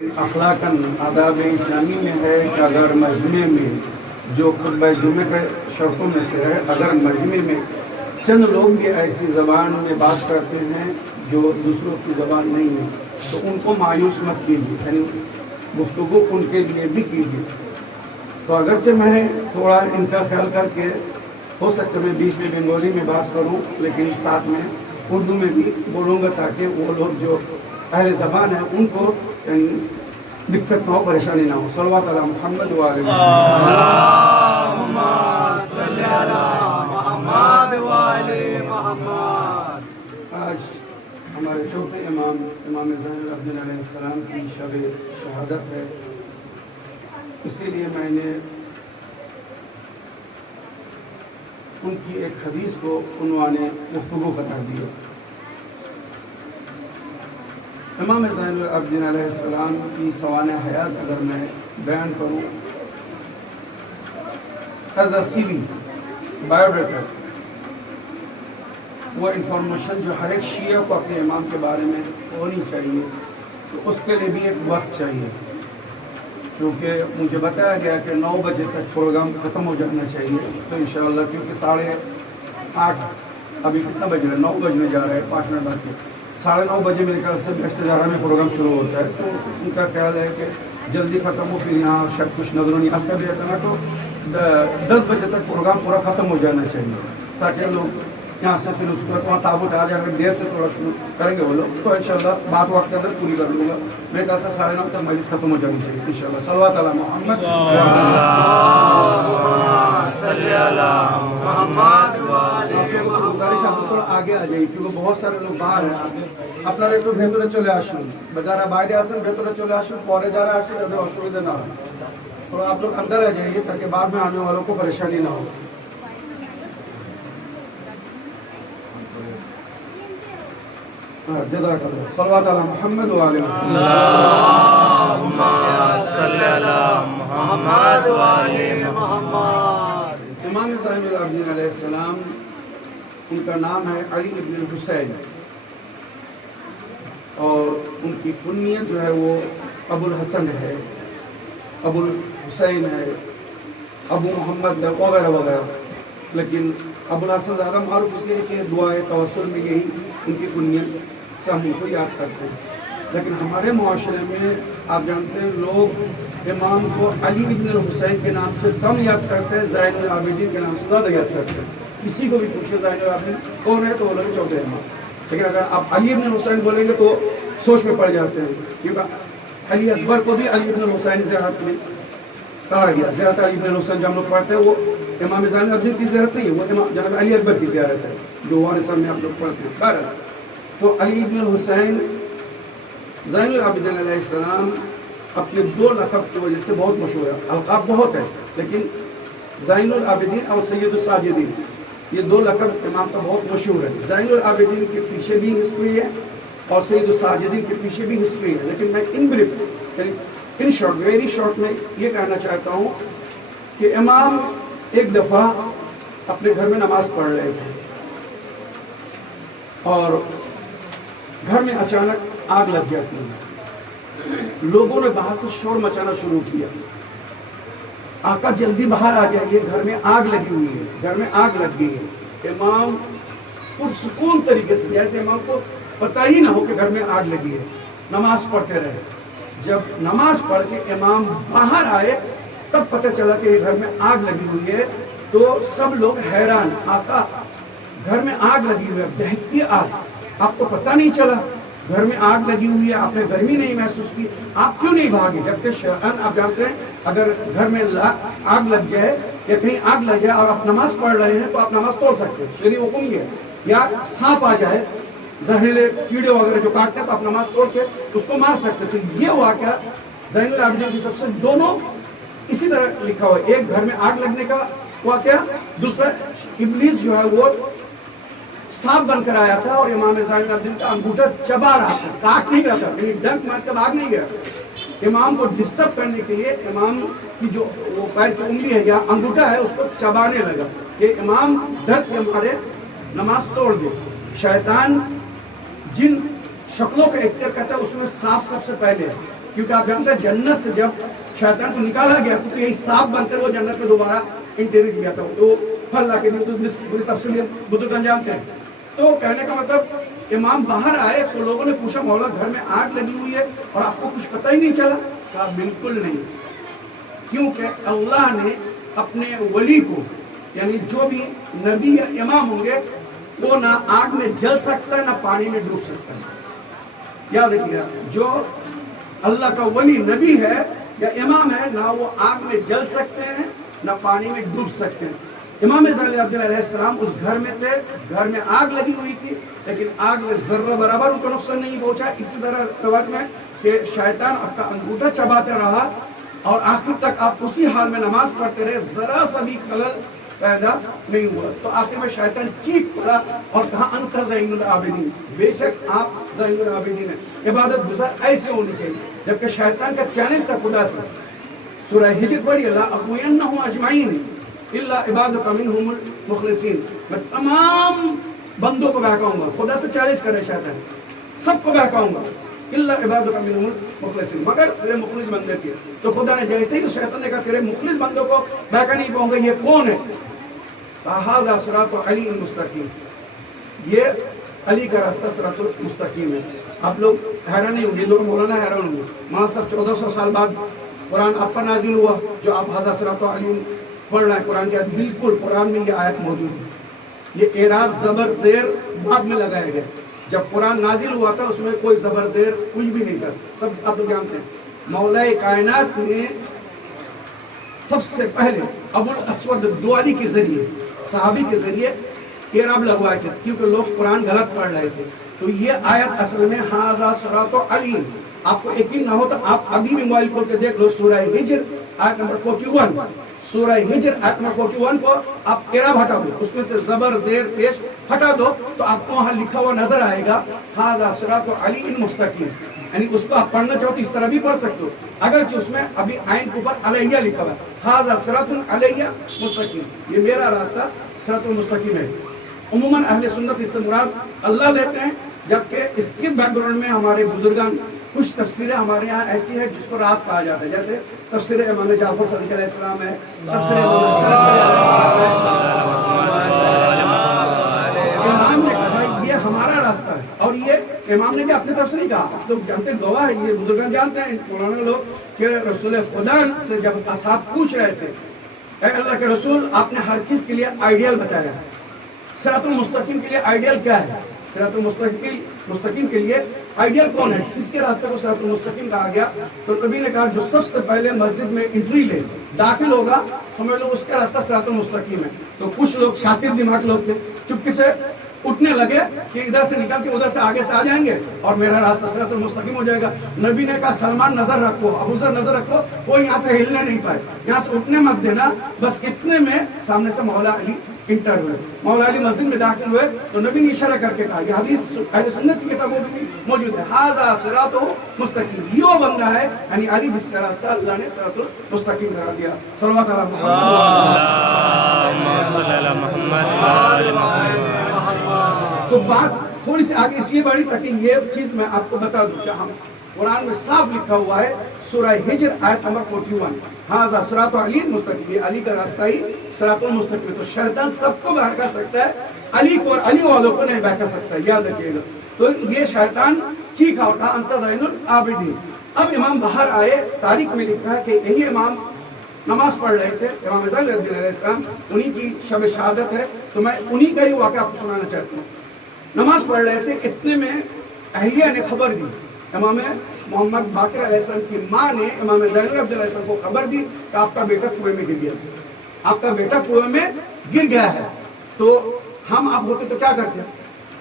اخلاقاً آداب اسلامی میں ہے کہ اگر مجمع میں جو خطبہ جمعہ کے شرطوں میں سے ہے، اگر مجمع میں چند لوگ بھی ایسی زبان میں بات کرتے ہیں جو دوسروں کی زبان نہیں ہے تو ان کو مایوس مت کیجیے، یعنی گفتگو ان کے لیے بھی کیجیے۔ تو اگرچہ میں تھوڑا ان کا خیال کر کے ہو سکتا میں بیچ میں بنگالی میں بات کروں، لیکن ساتھ میں اردو میں بھی بولوں گا تاکہ وہ لوگ جو اہل زبان ہیں ان کو یعنی دقت نہ ہو، پریشانی نہ ہو۔ صلوات علی محمد وعلی اللہم صلی علی محمد وعلی محمد۔ آج ہمارے چوتھے امام زین العابدین علیہ السلام کی شب شہادت ہے، اسی لیے میں نے ان کی ایک حدیث کو عنوان گفتگو قرار دیا۔ امام زین العابدین علیہ السلام کی سوانح حیات اگر میں بیان کروں as a CV biodata, وہ انفارمیشن جو ہر ایک شیعہ کو اپنے امام کے بارے میں ہونی چاہیے، تو اس کے لیے بھی ایک وقت چاہیے، کیونکہ مجھے بتایا گیا کہ 9 بجے تک پروگرام ختم ہو جانا چاہیے، تو انشاءاللہ کیونکہ 8:30 ابھی کتنا بج رہا ہے، 9 بجنے جا رہے ہیں، 5 منٹ بعد کے 9:30 بجے میرے خیال سے بیشتر جارہ میں پروگرام شروع ہوتا ہے، تو ان کا خیال ہے کہ جلدی ختم ہو، پھر یہاں شاید کچھ نظر و نیاز کا بھی ہے نا، تو 10 بجے تک پروگرام پورا ختم ہو جانا چاہیے، تاکہ لوگ یہاں سے پھر اس وقت وہاں تابوت آ جائے۔ اگر دیر سے تھوڑا شروع کریں گے وہ لوگ تو انشاءاللہ بات وقت کے اندر پوری کر لوں گا۔ میرے خیال سے 9:30 تک مجلس ختم ہو جانی چاہیے انشاءاللہ۔ صلوات علی محمد صلی علی محمد وعلی آپ لوگوں سے گزارش ہے آپ تھوڑا آگے آ جائیے، کیونکہ بہت سارے لوگ باہر ہیں۔ আপনারা একটু ভেতরে চলে আসুন, যারা বাইরে আছেন ভেতরে চলে আসুন, পরে যারা আসেন তাদের অসুবিধা না হয়। तो आप लोग अंदर आ जाइए ताकि बाद में आने वालों को परेशानी ना हो। जज़ाकल्लाह। सल्लल्लाहु अलैहि मुहम्मद व आले मुहम्मद। اللہم صلی علی محمد وعلی محمد۔ امام زین العابدین علیہ السلام ان کا نام ہے علی ابن الحسین، اور ان کی کنیت جو ہے وہ ابو الحسن ہے، ابو الحسین ہے، ابو محمد ہے، وغیرہ وغیرہ، لیکن ابو الحسن زیادہ معروف اس لیے کہ دعائے توسل میں یہی ان کی کنیت سے ہم ان کو یاد کرتے ہیں۔ لیکن ہمارے معاشرے میں آپ جانتے ہیں لوگ امام کو علی ابن الحسین کے نام سے کم یاد کرتے ہیں، زین العابدین کے نام سے زیادہ یاد کرتے ہیں۔ کسی کو بھی پوچھے زین العابدین کون ہے تو وہ لوگ چوتھے امام، لیکن اگر آپ علی ابن الحسین بولیں گے تو سوچ میں پڑ جاتے ہیں، کیونکہ علی اکبر کو بھی علی ابن الحسین زیارت میں کہا گیا۔ زیارت علی ابن الحسین جو ہم لوگ پڑھتے ہیں وہ امام زین العابدین کی زیارت نہیں ہے، وہ امام جناب علی اکبر کی زیارت ہے جو وارثہ میں آپ لوگ پڑھتے ہیں۔ بہرحال تو علی ابن الحسین زین العابدین علیہ السلام اپنے 2 لقب کی وجہ سے بہت مشہور ہے۔ القاب بہت ہے لیکن زین العابدین اور سید الساجدین یہ 2 لقب امام کا بہت مشہور ہے۔ زین العابدین کے پیچھے بھی ہسٹری ہے اور سید الساجدین کے پیچھے بھی ہسٹری ہے، لیکن میں in brief in short very short میں یہ کہنا چاہتا ہوں کہ امام ایک دفعہ اپنے گھر میں نماز پڑھ رہے تھے اور گھر میں اچانک آگ لگ جاتی ہے۔ لوگوں نے باہر سے شور مچانا شروع کیا، آقا جلدی باہر آ جائیے، گھر میں آگ لگی ہوئی ہے، گھر میں آگ لگ گئی ہے۔ امام پرسکون طریقے سے جیسے امام کو پتہ ہی نہ ہو کہ گھر میں آگ لگی ہے نماز پڑھتے رہے۔ جب نماز پڑھ کے امام باہر آئے تب پتہ چلا کہ گھر میں آگ لگی ہوئی ہے، تو سب لوگ حیران، آقا گھر میں آگ لگی ہوئی ہے، دہتی آگ، آپ کو پتہ نہیں چلا گھر میں آگ لگی ہوئی ہے، آپ نے گرمی نہیں محسوس کی، آپ کیوں نہیں بھاگے؟ جبکہ شرعاً آپ جانتے ہیں اگر گھر میں آگ لگ جائے یا کہیں آگ لگ جائے اور آپ نماز پڑھ رہے ہیں تو آپ نماز توڑ سکتے ہیں، شرعی حکم یہ ہے۔ یا سانپ آ جائے، زہریلے کیڑے وغیرہ جو کاٹتے ہیں تو آپ نماز توڑ کے اس کو مار سکتے ہیں۔ تو یہ واقعہ زین العابدین کی سب سے دونوں اسی طرح لکھا ہوا ہے، ایک گھر میں آگ لگنے کا واقعہ، دوسرا ابلیس جو ہے وہ سانپ بن کر آیا تھا اور امام زین العابدین کا انگوٹھا چبا رہا تھا، کاٹ نہیں رہا تھا، یعنی ڈنک مار کے بھاگ نہیں گیا۔ امام کو ڈسٹرب کرنے کے لیے امام کی جو وہ پیر کی انگلی ہے یا انگوٹھا ہے اس کو چبانے لگا کہ امام درد کے مارے نماز توڑ دے۔ شیطان جن شکلوں کا اختیار کرتا ہے اس میں سانپ سب سے پہلے ہے، क्योंकि आप जानते हैं जन्नत से जब शैतान को निकाला गया तो यही सांप बनकर वो जन्नत में दोबारा इंटरव्यू दिया था। तो फल ला के दी, तो पूरी तफसील बुजुर्ग जानते हैं। तो कहने का मतलब इमाम बाहर आए तो लोगों ने पूछा मौला घर में आग लगी हुई है और आपको कुछ पता ही नहीं चला? कहा बिल्कुल नहीं, क्योंकि अल्लाह ने अपने वली को, यानी जो भी नबी या इमाम होंगे, वो ना आग में जल सकता है ना पानी में डूब सकता है। याद रखिएगा, जो अल्लाह का वली नबी है या इमाम है, ना वो आग में जल सकते हैं ना पानी में डूब सकते हैं। इमाम अलैहिस्सलाम उस घर में थे, घर में आग लगी हुई थी, लेकिन आग में जर्रा बराबर उनको नुकसान नहीं पहुंचा। इसी तरह रवायत में कि शैतान आपका अंगूठा चबाते रहा और आखिर तक आप उसी हाल में नमाज पढ़ते रहे, जरा सा भी खलल पैदा नहीं हुआ। तो आखिर में शैतान चीख पड़ा और कहा अंत ज़ैनुल आबिदीन, बेशक आप ज़ैनुल आबिदीन हैं, इबादत गुज़ार ऐसे होनी चाहिए। जबकि शैतान का चैलेंज था खुदा से। सूरह हिज्र पढ़िए, ला अग़वियन्नहुम अजमईन इल्ला इबादका मिनहुमुल मुखलिसीन, मैं तमाम बंदों को बहकाऊंगा। खुदा से चैलेंज करे शैतान, सबको बहकाऊंगा, इल्ला इबादका मिनहुमुल मुखलिसीन, मगर तेरे मुखलिस बंदे के। तो खुदा ने जैसे ही शैतान ने कहा तेरे मुखलिस बंदों को बहका नहीं पाऊंगा, ये कौन है? हाज़ा सिरातुल अलीयुल मुस्तकीम, ये अली का रास्ता सिरातुल मुस्तकीम है। आप लोग हैरान नहीं होंगे, दोनों मौलाना हैरान होंगे, वहाँ सब 1400 साल बाद कुरान आप पर नाजिल हुआ, जो आप हाज़ा सिरातुल अली पढ़ रहे हैं कुरान की आयत, बिल्कुल कुरान में ये आयत मौजूद है। ये एराब ज़बर ज़ेर बाद में लगाया गया, जब कुरान नाजिल हुआ था उसमें कोई ज़बर ज़ेर कुछ भी नहीं था, सब आप लोग जानते हैं। मौलाए कायनात ने सबसे पहले अबुल अस्वद दुआली के जरिए, सहाबी के जरिए एराब लगवाए थे, क्योंकि लोग कुरान गलत पढ़ रहे थे। तो ये आयत असल में हाज़ा सिरातुल अली, आपको यकीन ना हो तो आप अभी भी मोबाइल खोल के देख लो, सूरह हिज्र आयत नंबर 41, सूरह हिज्र आयत नंबर 41 को आप एराब हटा दो, उसमें से ज़बर ज़ेर पेश हटा दो, तो आपको वहाँ लिखा हुआ नजर आएगा हाज़ा सिरातुल अली मुस्तकीम। यानी उसको आप पढ़ना चाहो तो इस तरह भी पढ़ सकते हो, अगरचे उसमें अभी आइन के ऊपर अलैया लिखा हुआ है, हाज़ा सिरातुल अलैया मुस्तकीम, ये मेरा रास्ता सिरातुल मुस्तकीम है। उम्मन अहले सुन्नत इससे मुराद अल्लाह लेते हैं, जबकि इसके बैकग्राउंड में हमारे बुजुर्गान कुछ तफसीरें हमारे यहाँ ऐसी है जिसको राज कहा जाता है, जैसे तफसीर इमाम जाफर सदिक अलैहिस्सलाम है, तफसीर इमाम हसन इमाम ने कहा ये हमारा रास्ता है, और ये इमाम ने भी अपनी तरफ से नहीं कहा, आप लोग जानते हैं, गवाह है, ये बुजुर्गान जानते हैं मौलाना लोग कि रसूल खुदा से जब असहाब पूछ रहे थे, ऐ अल्लाह के रसूल आपने हर चीज़ के लिए आइडियल बताया, सिरातुल मुस्तकीम के लिए आइडियल क्या है? सिरातुल मुस्तकीम के लिए आइडियल कौन है? किसके रास्ते को सिरातुल मुस्तकीम कहा गया? तो नबी ने कहा जो सबसे पहले मस्जिद में एंट्री ले दाखिल होगा, समझ लो उसका रास्ता सिरातुल मुस्तकीम है। तो कुछ लोग शातिर दिमाग लोग थे, चुपके से उठने लगे कि इधर से निकल के उधर से आगे से आ जाएंगे और मेरा रास्ता सिरातुल मुस्तकीम हो जाएगा। नबी ने कहा सलमान नजर रखो, अबू ज़र नजर रखो, वो यहाँ से हिलने नहीं पाए, यहाँ से उठने मत देना। बस इतने में सामने से मौला अली इंटर हुए, मौला अली मस्जिद में दाखिल हुए, तो नबी ने इशारा करके कहा, ये हदीस अहले सुन्नत की किताबों में मौजूद है, हाज़ा सिरातुल मुस्तकीम, यो बंदा है यानी अली जिसका रास्ता अल्लाह ने सिरातुल मुस्तकीम करा दिया। सल्लल्लाहु अलैहि वसल्लम। तो बात थोड़ी सी आगे इसलिए बढ़ी ताकि ये चीज मैं आपको बता दूं कि हम कुरान में साफ लिखा हुआ है, सूरह हिज्र आयत नंबर 41, हाज़ा सिरातुल अली मुस्तकीम, ये अली का रास्ता ही सिरातुल मुस्तकीम। तो शैतान सबको बहका सकता है, अली को और अली वालों को नहीं बहका सकता, याद रखिएगा। तो ये शैतान चीखा और कहा अंत ज़ैनुल आबिदीन। अब इमाम बाहर आए, तारीख में लिखा है कि यही इमाम नमाज पढ़ रहे थे, इमाम ज़ैनुद्दीन अलैहिस्सलाम, उन्हीं की शब शहादत है, तो मैं उन्हीं का ही वाक़या आपको सुनाना चाहता हूँ। नमाज पढ़ रहे थे, इतने में अहलिया ने खबर दी, इमाम मोहम्मद बाक़िर अलैहिस्सलाम की माँ ने इमाम ज़ैनुल अलैहिस्सलाम को खबर दी कि आपका बेटा कुएं में गिर गया, आपका बेटा कुएं में गिर गया है। तो हम आप होते तो क्या करते?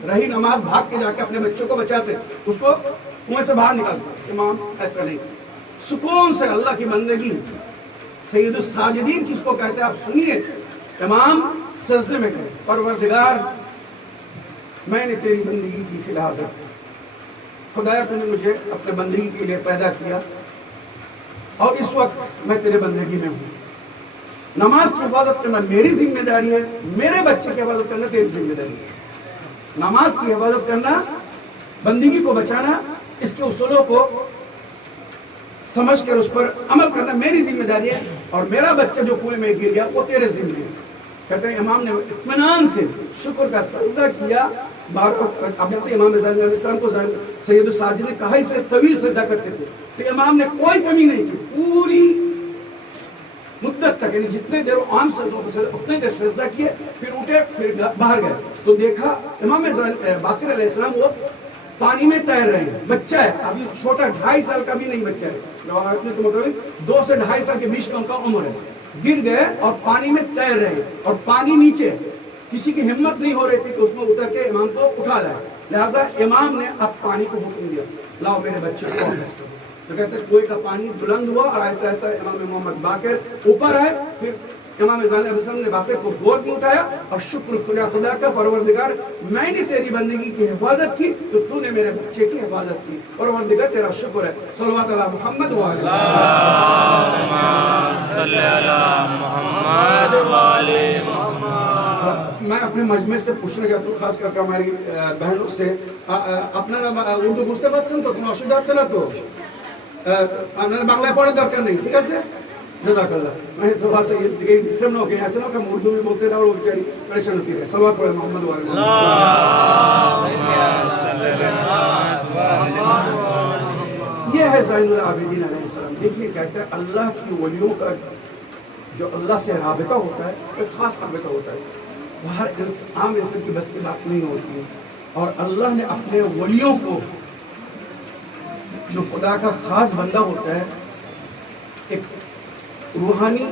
रही नमाज भाग के जाके अपने बच्चों को बचाते, उसको कुएं से बाहर निकालते। इमाम ऐसा नहीं, सुकून से अल्लाह की बंदगी, सैयदुस साजिदीन किसको कहते हैं आप सुनिए। इमाम सजदे में गए, परवरदिगार मैंने तेरी बंदगी की खिलाफत, खुदाया तूने मुझे अपने बंदगी के लिए पैदा किया और इस वक्त मैं तेरे बंदगी में हूँ। नमाज की हिफाजत करना मेरी जिम्मेदारी है, मेरे बच्चे की हिफाजत करना तेरी जिम्मेदारी है। नमाज की हिफाजत करना, बंदगी को बचाना, इसके उसूलों को समझ कर उस पर अमल करना मेरी जिम्मेदारी है, और मेरा बच्चा जो कुएं में गिर गया वो तेरे जिम्मे है। कहते हैं इमाम ने इत्मीनान से शुक्र का सजदा किया। अब जानते इमाम ज़ैनुल को सैयद साजिद ने कहा इसमें तवील सजदा करते थे, तो इमाम ने कोई कमी नहीं की, पूरी मुद्दत तक, यानी जितने देर आम सजदों पर उतने देर सजदा किए, फिर उठे, फिर बाहर गए। तो देखा इमाम बाकिर अलैहिस्सलाम वो पानी में तैर रहे हैं, बच्चा है अभी छोटा, 2.5 साल का भी नहीं बच्चा है, तो मतलब 2 से 2.5 साल के बीच का उनका उम्र है। गिर गए और पानी में तैर रहे हैं, और पानी नीचे, किसी की हिम्मत नहीं हो रही थी कि उसमें उतर के इमाम को उठा लाए। लिहाजा इमाम ने अब पानी को हुक्म दिया, लाओ मेरे बच्चे को वापस करो। तो कहते हैं कुएं का पानी बुलंद हुआ और आहिस्ता आहिस्ता इमाम मोहम्मद बाकिर ऊपर आए। फिर इमाम ज़ैनुल ने बाकिर को गोद में उठाया और शुक्र खुदा का, परवरदिगार मैंने तेरी बंदगी की हिफाजत की तो तूने मेरे बच्चे की हिफाजत की, परवरदिगार तेरा शुक्र है। सल्लल्लाहु अला मुहम्मद व मैं अपने मजमे से पूछना चाहता हूँ, खास करके हमारी बहनों से, अपना उर्दू বুঝতে পারছেন তো? কোনো অসুবিধা হচ্ছে না তো? আপনারা বাংলায় পড়ার দরকার নেই, ঠিক আছে? जज़ाकल्लाह। मैं थोड़ा सा ये डिस्टर्ब ना हो गया, ऐसा ना कि हम उर्दू में बोलते रहे और वो बेचारी परेशान होती रहे। सल्लल्लाहु अलैहि मोहम्मद व ये है ज़ैनुल आबिदीन अलैहिस्सलाम। देखिए कहते हैं अल्लाह की वलियों का जो अल्लाह से राबिता होता है एक खास राबिता होता है, वो हर आम इंसान की बस की बात नहीं होती है। और अल्लाह ने अपने वलियों को, जो खुदा का खास बंदा होता है, एक रूहानी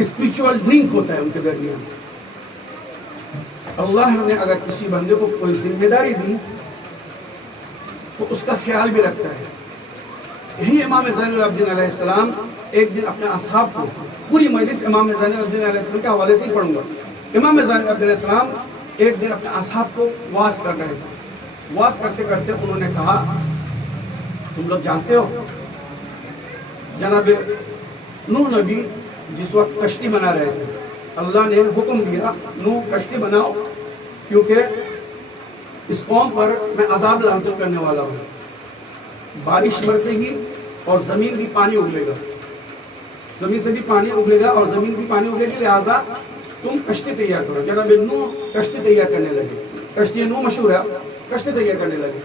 स्पिरिचुअल लिंक होता है उनके दरमियान। अल्लाह ने अगर किसी बंदे को कोई जिम्मेदारी दी तो उसका ख्याल भी रखता है। यही इमाम ज़ैनुल आबिदीन अलैहिस्सलाम एक दिन अपने असहाब को, पूरी मजलिस इमाम ज़ैनुल आबिदीन अलैहिस्सलाम के हवाले से ही पढ़ूंगा। इमाम ज़ैनुल आबिदीन अलैहिस्सलाम एक दिन अपने असहाब को वास कर रहे थे। वास करते करते उन्होंने कहा, तुम लोग जानते हो जनाब नूह नबी जिस वक्त कश्ती बना रहे थे, अल्लाह ने हुक्म दिया नूह कश्ती बनाओ, क्योंकि इस कौम पर मैं अजाब नाज़िल करने वाला हूँ। बारिश बरसेगी और ज़मीन भी पानी उगलेगा, ज़मीन से भी पानी उगलेगा और ज़मीन भी पानी उगलेगी, लिहाजा तुम कश्ती तैयार करो। जनाब नूह कश्ती तैयार करने लगे। कश्ती नूह मशहूर है, कश्ती तैयार करने लगे।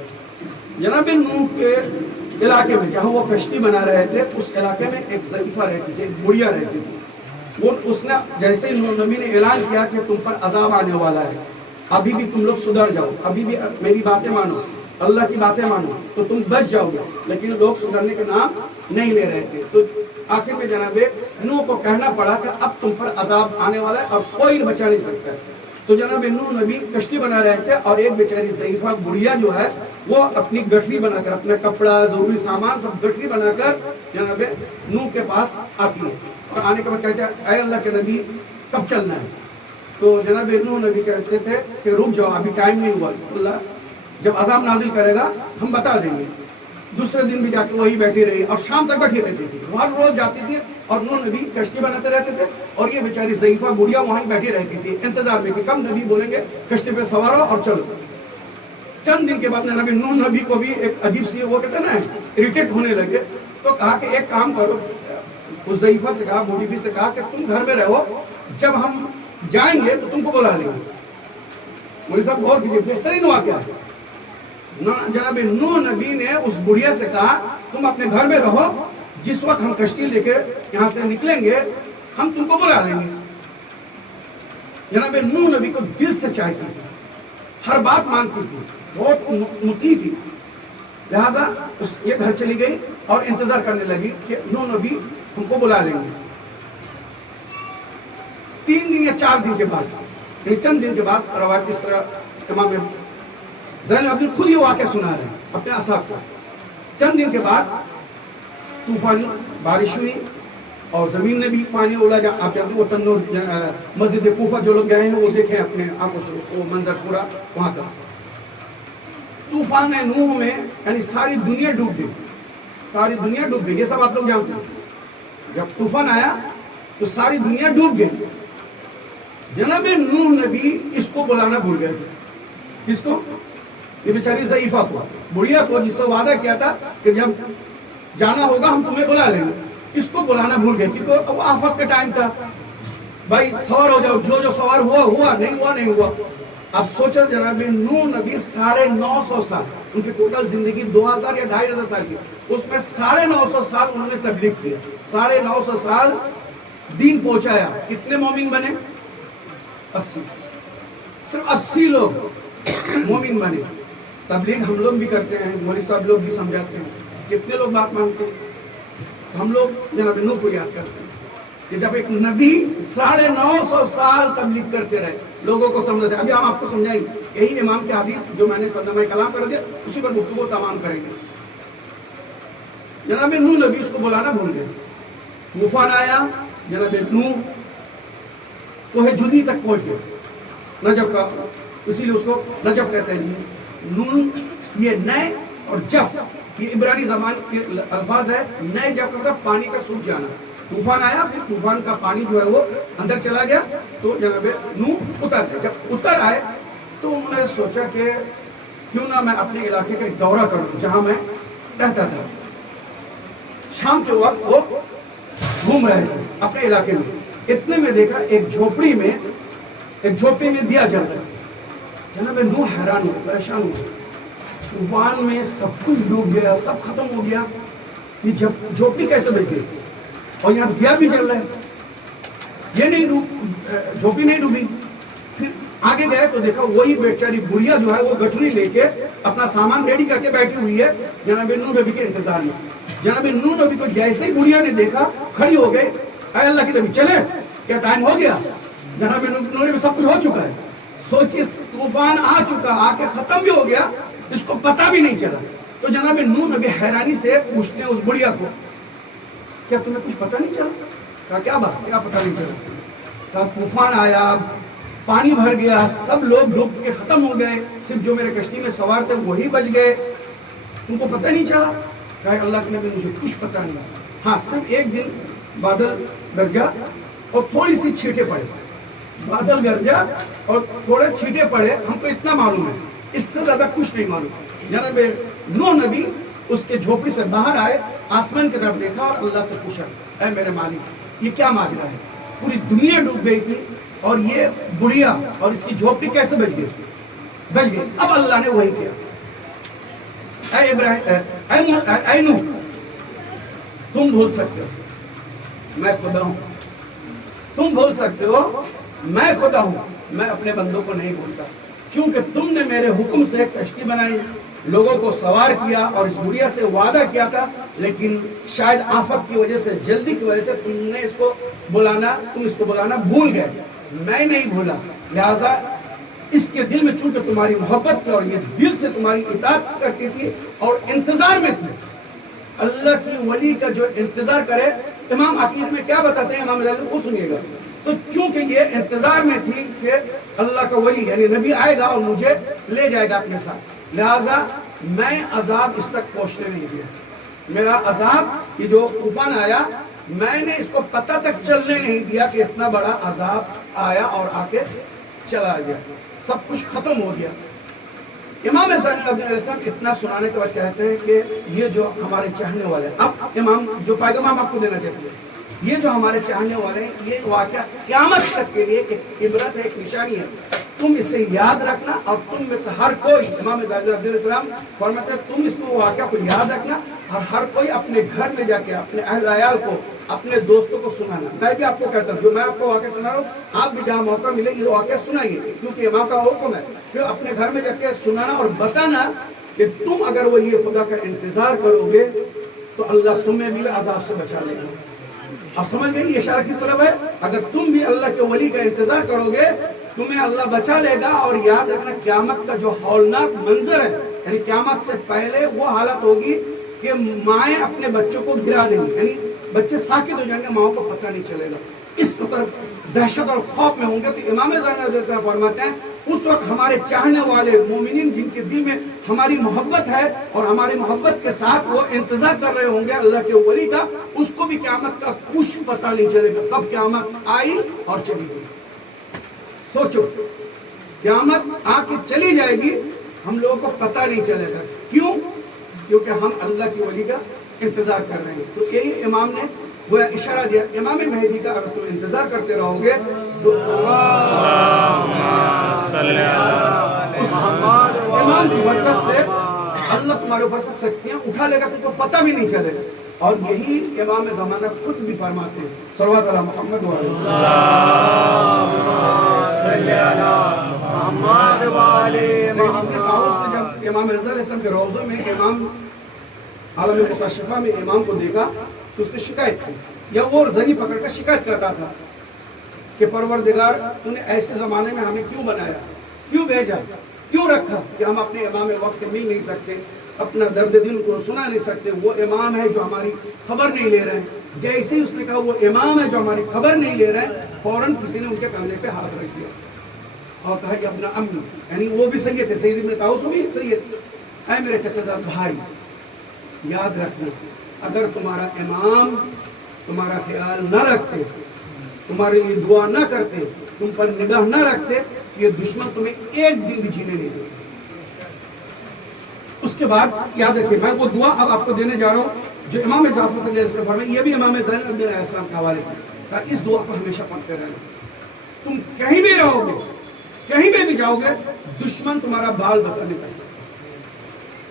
जनाब नूह के इलाके में जहाँ वो कश्ती बना रहे थे, उस इलाके में एक ज़रीफ़ा रहती थी, एक बुढ़िया रहती थी। वो उसने जैसे ही नूह नबी ने ऐलान किया कि तुम पर अजाब आने वाला है, अभी भी तुम लोग सुधर जाओ, अभी भी मेरी बातें मानो, अल्लाह की बातें मानो तो तुम बच जाओगे। लेकिन लोग सुधरने का नाम नहीं ले रहे थे। तो आखिर में जनाबे नूह को कहना पड़ा कि अब तुम पर अजाब आने वाला है और कोई बचा नहीं सकता है। तो जनाब नूह नबी कश्ती बना रहे थे और एक बेचारी ज़ईफ़ा बुढ़िया जो है वो अपनी गठरी बनाकर, अपना कपड़ा जरूरी सामान सब गठरी बनाकर जनाब नूह के पास आती है। और आने के बाद कहते हैं, ऐ अल्लाह के नबी कब चलना है? तो जनाब नूह नबी कहते थे कि रुक जाओ, अभी टाइम नहीं हुआ, अल्लाह जब अजाब नाजिल करेगा हम बता देंगे। दूसरे दिन भी जाके वही बैठी रही और शाम तक बैठी रहती थी, हर रोज जाती थी और नूह नबी कश्ती बनाते रहते थे और ये बेचारी ज़ईफ़ा बुढ़िया वहीं बैठी रहती थी इंतजार में कि कब नबी बोलेंगे कश्ती पे सवार हो और चलो। चंद दिन के बाद नबी नूह नबी को भी एक अजीब सी वो कहते ना इरिटेट होने लगे। तो कहा कि एक काम करो, उस ज़ईफ़ा से कहा, बूढ़ी भी से कहा कि तुम घर में रहो, जब हम जाएंगे तो तुमको बुला लेंगे। मुझे सब गौर कीजिए, बेहतरीन वाक़या है। जनाब नूह नबी ने उस बुढ़िया से कहा तुम अपने घर में रहो, जिस वक्त हम कश्ती लेके यहाँ से निकलेंगे हम तुमको बुला लेंगे। जनाब नूह नबी को दिल से चाहती थी, हर बात मानती थी, बहुत मुती थी। लिहाजा ये घर चली गई और इंतजार करने लगी कि नूह नबी हमको बुला लेंगे। 3 दिन या 4 दिन के बाद, चंद दिन के बाद, रवायत इस तरह इमाम ज़ैनुल आबिदीन खुद ये वाक़या सुना रहे हैं अपने असहाब को। चंद दिन के बाद तूफानी बारिश हुई और ज़मीन ने भी पानी उला। आप जानते वो तन्नूर मस्जिद कूफा जो लोग गए हैं वो देखें अपने आंखों से वो मंजर पूरा वहाँ का। तूफान ने नूह में यानी सारी दुनिया डूब गई, सारी दुनिया डूब गई, ये सब आप लोग जानते हैं। जब तूफान आया तो सारी दुनिया डूब गई। जनाब नूह नबी इसको बुलाना भूल गए थे। किसको? ये बेचारी ज़ईफ़ा को, बुढ़िया को, जिससे वादा किया था कि जब جانا ہوگا ہم تمہیں بلا لیں گے. اس کو بلانا بھول گئے کیونکہ وہ آفت کا ٹائم تھا. بھائی سوار ہو جاؤ, جو سوار ہوا, نہیں ہوا. اب سوچو جناب نوح نبی 950 سال, ان کی ٹوٹل زندگی 2000 یا 2500 سال کی, اس میں 950 سال انہوں نے تبلیغ کیا, 950 سال دین پہنچایا. کتنے مومن بنے؟ 80. صرف 80 لوگ مومن بنے. تبلیغ ہم لوگ بھی کرتے ہیں, مولوی صاحب لوگ بھی سمجھاتے ہیں, کتنے لوگ بات مانتے ہیں؟ ہم لوگ جناب نوح کو یاد کرتے ہیں کہ جب ایک نبی 950 سال تبلیغ کرتے رہے, لوگوں کو سمجھاتے. ابھی ہم آپ کو سمجھائیں گے, یہی امام کے حدیث جو میں نے صدمہ کلام کر دیا اسی پر گفتگو تمام کریں گے. جناب نوح نبی اس کو بلانا بھول گئے. طوفان آیا, جناب نوح کوہ جدی تک پہنچ گئے, نجف کا, اسی لیے اس کو نجف کہتے ہیں. نون یہ نئے اور جف, یہ عبرانی زبان کے الفاظ ہے. نئے جف کا پانی کا سوکھ جانا. طوفان آیا, پھر طوفان کا پانی جو ہے وہ اندر چلا گیا, تو جناب نوح اتر گئے. جب اتر آئے تو انہوں نے سوچا کہ کیوں نہ میں اپنے علاقے کا ایک دورہ کروں جہاں میں رہتا تھا. شام کے وقت وہ گھوم رہے تھے اپنے علاقے میں. اتنے میں دیکھا ایک جھوپڑی میں دیا جل رہا ہے. جناب نوح حیران ہو, پریشان ہو. طوفان میں سب کچھ ڈوب گیا, سب ختم ہو گیا, یہ جھوپڑی کیسے بچ گئی؟ اور یہاں دیا بھی جل رہا ہے. یہ نہیں جھوپڑی نہیں ڈوبی. پھر آگے گئے تو دیکھا وہی بیچاری بڑھیا جو ہے وہ گٹھری لے کے اپنا سامان ریڈی کر کے بیٹھی ہوئی ہے جناب نوح نبی کے انتظار میں. جناب نوح نبی کو جیسے ہی بڑھیا نے دیکھا کھڑی ہو گئے, اے اللہ کے نبی چلے, کیا ٹائم ہو گیا؟ جناب نوح نبی سب کچھ ہو چکا ہے. سوچیے طوفان آ چکا, آ کے ختم بھی ہو گیا, اس کو پتہ بھی نہیں چلا. تو جناب نوح نبی حیرانی سے پوچھتے ہیں اس بڑھیا کو, کیا تمہیں کچھ پتہ نہیں چلا؟ کہا کیا بات, کیا پتہ نہیں چلا؟ کہا طوفان آیا, پانی بھر گیا, سب لوگ ڈوب کے ختم ہو گئے, صرف جو میرے کشتی میں سوار تھے وہی بچ گئے, تم کو پتہ نہیں چلا؟ کہا اللہ کے نبی مجھے کچھ پتہ نہیں. ہاں صرف ایک دن بادل گرجا اور تھوڑی سی چھینٹیں پڑے, بادل گرجا اور تھوڑے چھینٹیں پڑے, ہم کو اتنا معلوم ہے, اس سے زیادہ کچھ نہیں معلوم. جناب نوح نبی اس کے جھوپڑی سے باہر آئے, آسمان کی طرف دیکھا اور اللہ سے پوچھا, اے میرے مالک یہ کیا ماجرا ہے؟ پوری دنیا ڈوب گئی تھی اور یہ بڑھیا اور اس کی جھوپڑی کیسے بچ گئی؟ اب اللہ نے وہی کیا, اے ابراہیم, اے نوح, تم بھول سکتے ہو میں خدا ہوں, تم بھول سکتے ہو میں خدا ہوں, میں اپنے بندوں کو نہیں بھولتا. چونکہ تم نے میرے حکم سے کشتی بنائی, لوگوں کو سوار کیا اور اس بڑھیا سے وعدہ کیا تھا, لیکن شاید آفت کی وجہ سے, جلدی کی وجہ سے تم اس کو بلانا بھول گئے. میں نہیں بھولا, لہٰذا اس کے دل میں چونکہ تمہاری محبت تھی اور یہ دل سے تمہاری اطاعت کرتی تھی اور انتظار میں تھی. اللہ کی ولی کا جو انتظار کرے, امام عقید میں کیا بتاتے ہیں, امام غزالی کو سنیے گا. تو چونکہ یہ انتظار میں تھی کہ اللہ کا ولی یعنی نبی آئے گا اور مجھے لے جائے گا اپنے ساتھ, لہٰذا میں عذاب اس تک پہنچنے نہیں دیا. میرا عذاب یہ جو طوفان آیا, میں نے اس کو پتہ تک چلنے نہیں دیا کہ اتنا بڑا عذاب آیا اور آ کے چلا گیا, سب کچھ ختم ہو گیا. امام صلی اللہ علیہ وسلم اتنا سنانے کے بعد کہتے ہیں کہ یہ جو ہمارے چاہنے والے, اب امام جو پیغام آپ کو دینا چاہتے ہیں, یہ جو ہمارے چاہنے والے ہیں, یہ واقعہ قیامت تک کے لیے ایک عبرت ہے, ایک نشانی ہے. تم اسے یاد رکھنا اور تم میں سے ہر کوئی, امام علیہ السلام فرماتے ہیں تم اس کو واقعہ کو یاد رکھنا اور ہر کوئی اپنے گھر میں جا کے اپنے اہل عیال کو, اپنے دوستوں کو سنانا. میں بھی آپ کو کہتا ہوں, جو میں آپ کو واقعہ سنا رہا ہوں, آپ بھی جہاں موقع ملے یہ واقعہ سنائیے, کیونکہ امام کا حکم ہے کہ اپنے گھر میں جا کے سنانا اور بتانا کہ تم اگر ولی خدا کا انتظار کرو گے تو اللہ تمہیں بھی عذاب سے بچا لے گا. آپ سمجھ گئے یہ اشارہ کس طرف ہے؟ اگر تم بھی اللہ کے ولی کا انتظار کرو گے تمہیں اللہ بچا لے گا. اور یاد رکھنا قیامت کا جو ہولناک منظر ہے, یعنی قیامت سے پہلے وہ حالت ہوگی کہ مائیں اپنے بچوں کو گرا دیں گی, یعنی بچے ساکت ہو جائیں گے, ماؤں کو پتہ نہیں چلے گا, اس طرف دہشت اور خوف میں ہوں گے. تو امام زین فرماتے ہیں اس وقت ہمارے چاہنے والے مومنین جن کے دل میں ہماری محبت ہے اور ہماری محبت کے ساتھ وہ انتظار کر رہے ہوں گے اللہ کے ولی کا, اس کو بھی قیامت کا کچھ پتہ نہیں چلے گا, کب قیامت آئی اور چلی گئی. سوچو, قیامت آ کے چلی جائے گی, ہم لوگوں کو پتہ نہیں چلے گا. کیوں؟ کیونکہ ہم اللہ کی ولی کا انتظار کر رہے ہیں. تو یہی امام نے وہ اشارہ دیا امام مہدی کا اگر تم انتظار کرتے رہو گے تو اس امام کی برکت سے اللہ تمہارے اوپر سے سختیاں اٹھا لے گا، تم کو پتہ بھی نہیں چلے گا. اور یہی امام زمانہ خود بھی فرماتے ہیں صلوات علی محمد وعلی جب امام رضا علیہ السلام کے روضے میں امام عالم مکشفہ میں امام کو دیکھا تو اس نے شکایت کی، یا وہ زنی پکڑ کر شکایت کرتا تھا کہ پروردگار تو نے ایسے زمانے میں ہمیں کیوں بنایا، کیوں بھیجا، کیوں رکھا کہ ہم اپنے امام وقت سے مل نہیں سکتے، اپنا درد دل کو سنا نہیں سکتے. وہ امام ہے جو ہماری خبر نہیں لے رہے ہیں. جیسے ہی اس نے کہا وہ امام ہے جو ہماری خبر نہیں لے رہے ہیں، فوراً کسی نے ان کے کندھے پہ ہاتھ رکھ دیا اور کہا یہ اپنا امی، یعنی وہ بھی سید تھے، سید ابن طاؤس بھی سید. اے میرے چچا زاد بھائی، یاد رکھنا اگر تمہارا امام تمہارا خیال نہ رکھتے، تمہارے لیے دعا نہ کرتے، تم پر نگاہ نہ رکھتے، یہ دشمن تمہیں ایک دن بھی جینے نہیں دے. اس کے بعد یاد رکھیے میں وہ دعا اب آپ کو دینے جا رہا ہوں جو امام جعفر صلی اللہ علیہ وسلم فرمائے، یہ بھی امام زین العابدین علیہ السلام کے حوالے سے کہا اس دعا کو ہمیشہ پڑھتے رہنا. تم کہیں بھی رہو گے، کہیں بھی جاؤ گے، دشمن تمہارا بال بکر نہیں کر سکتا.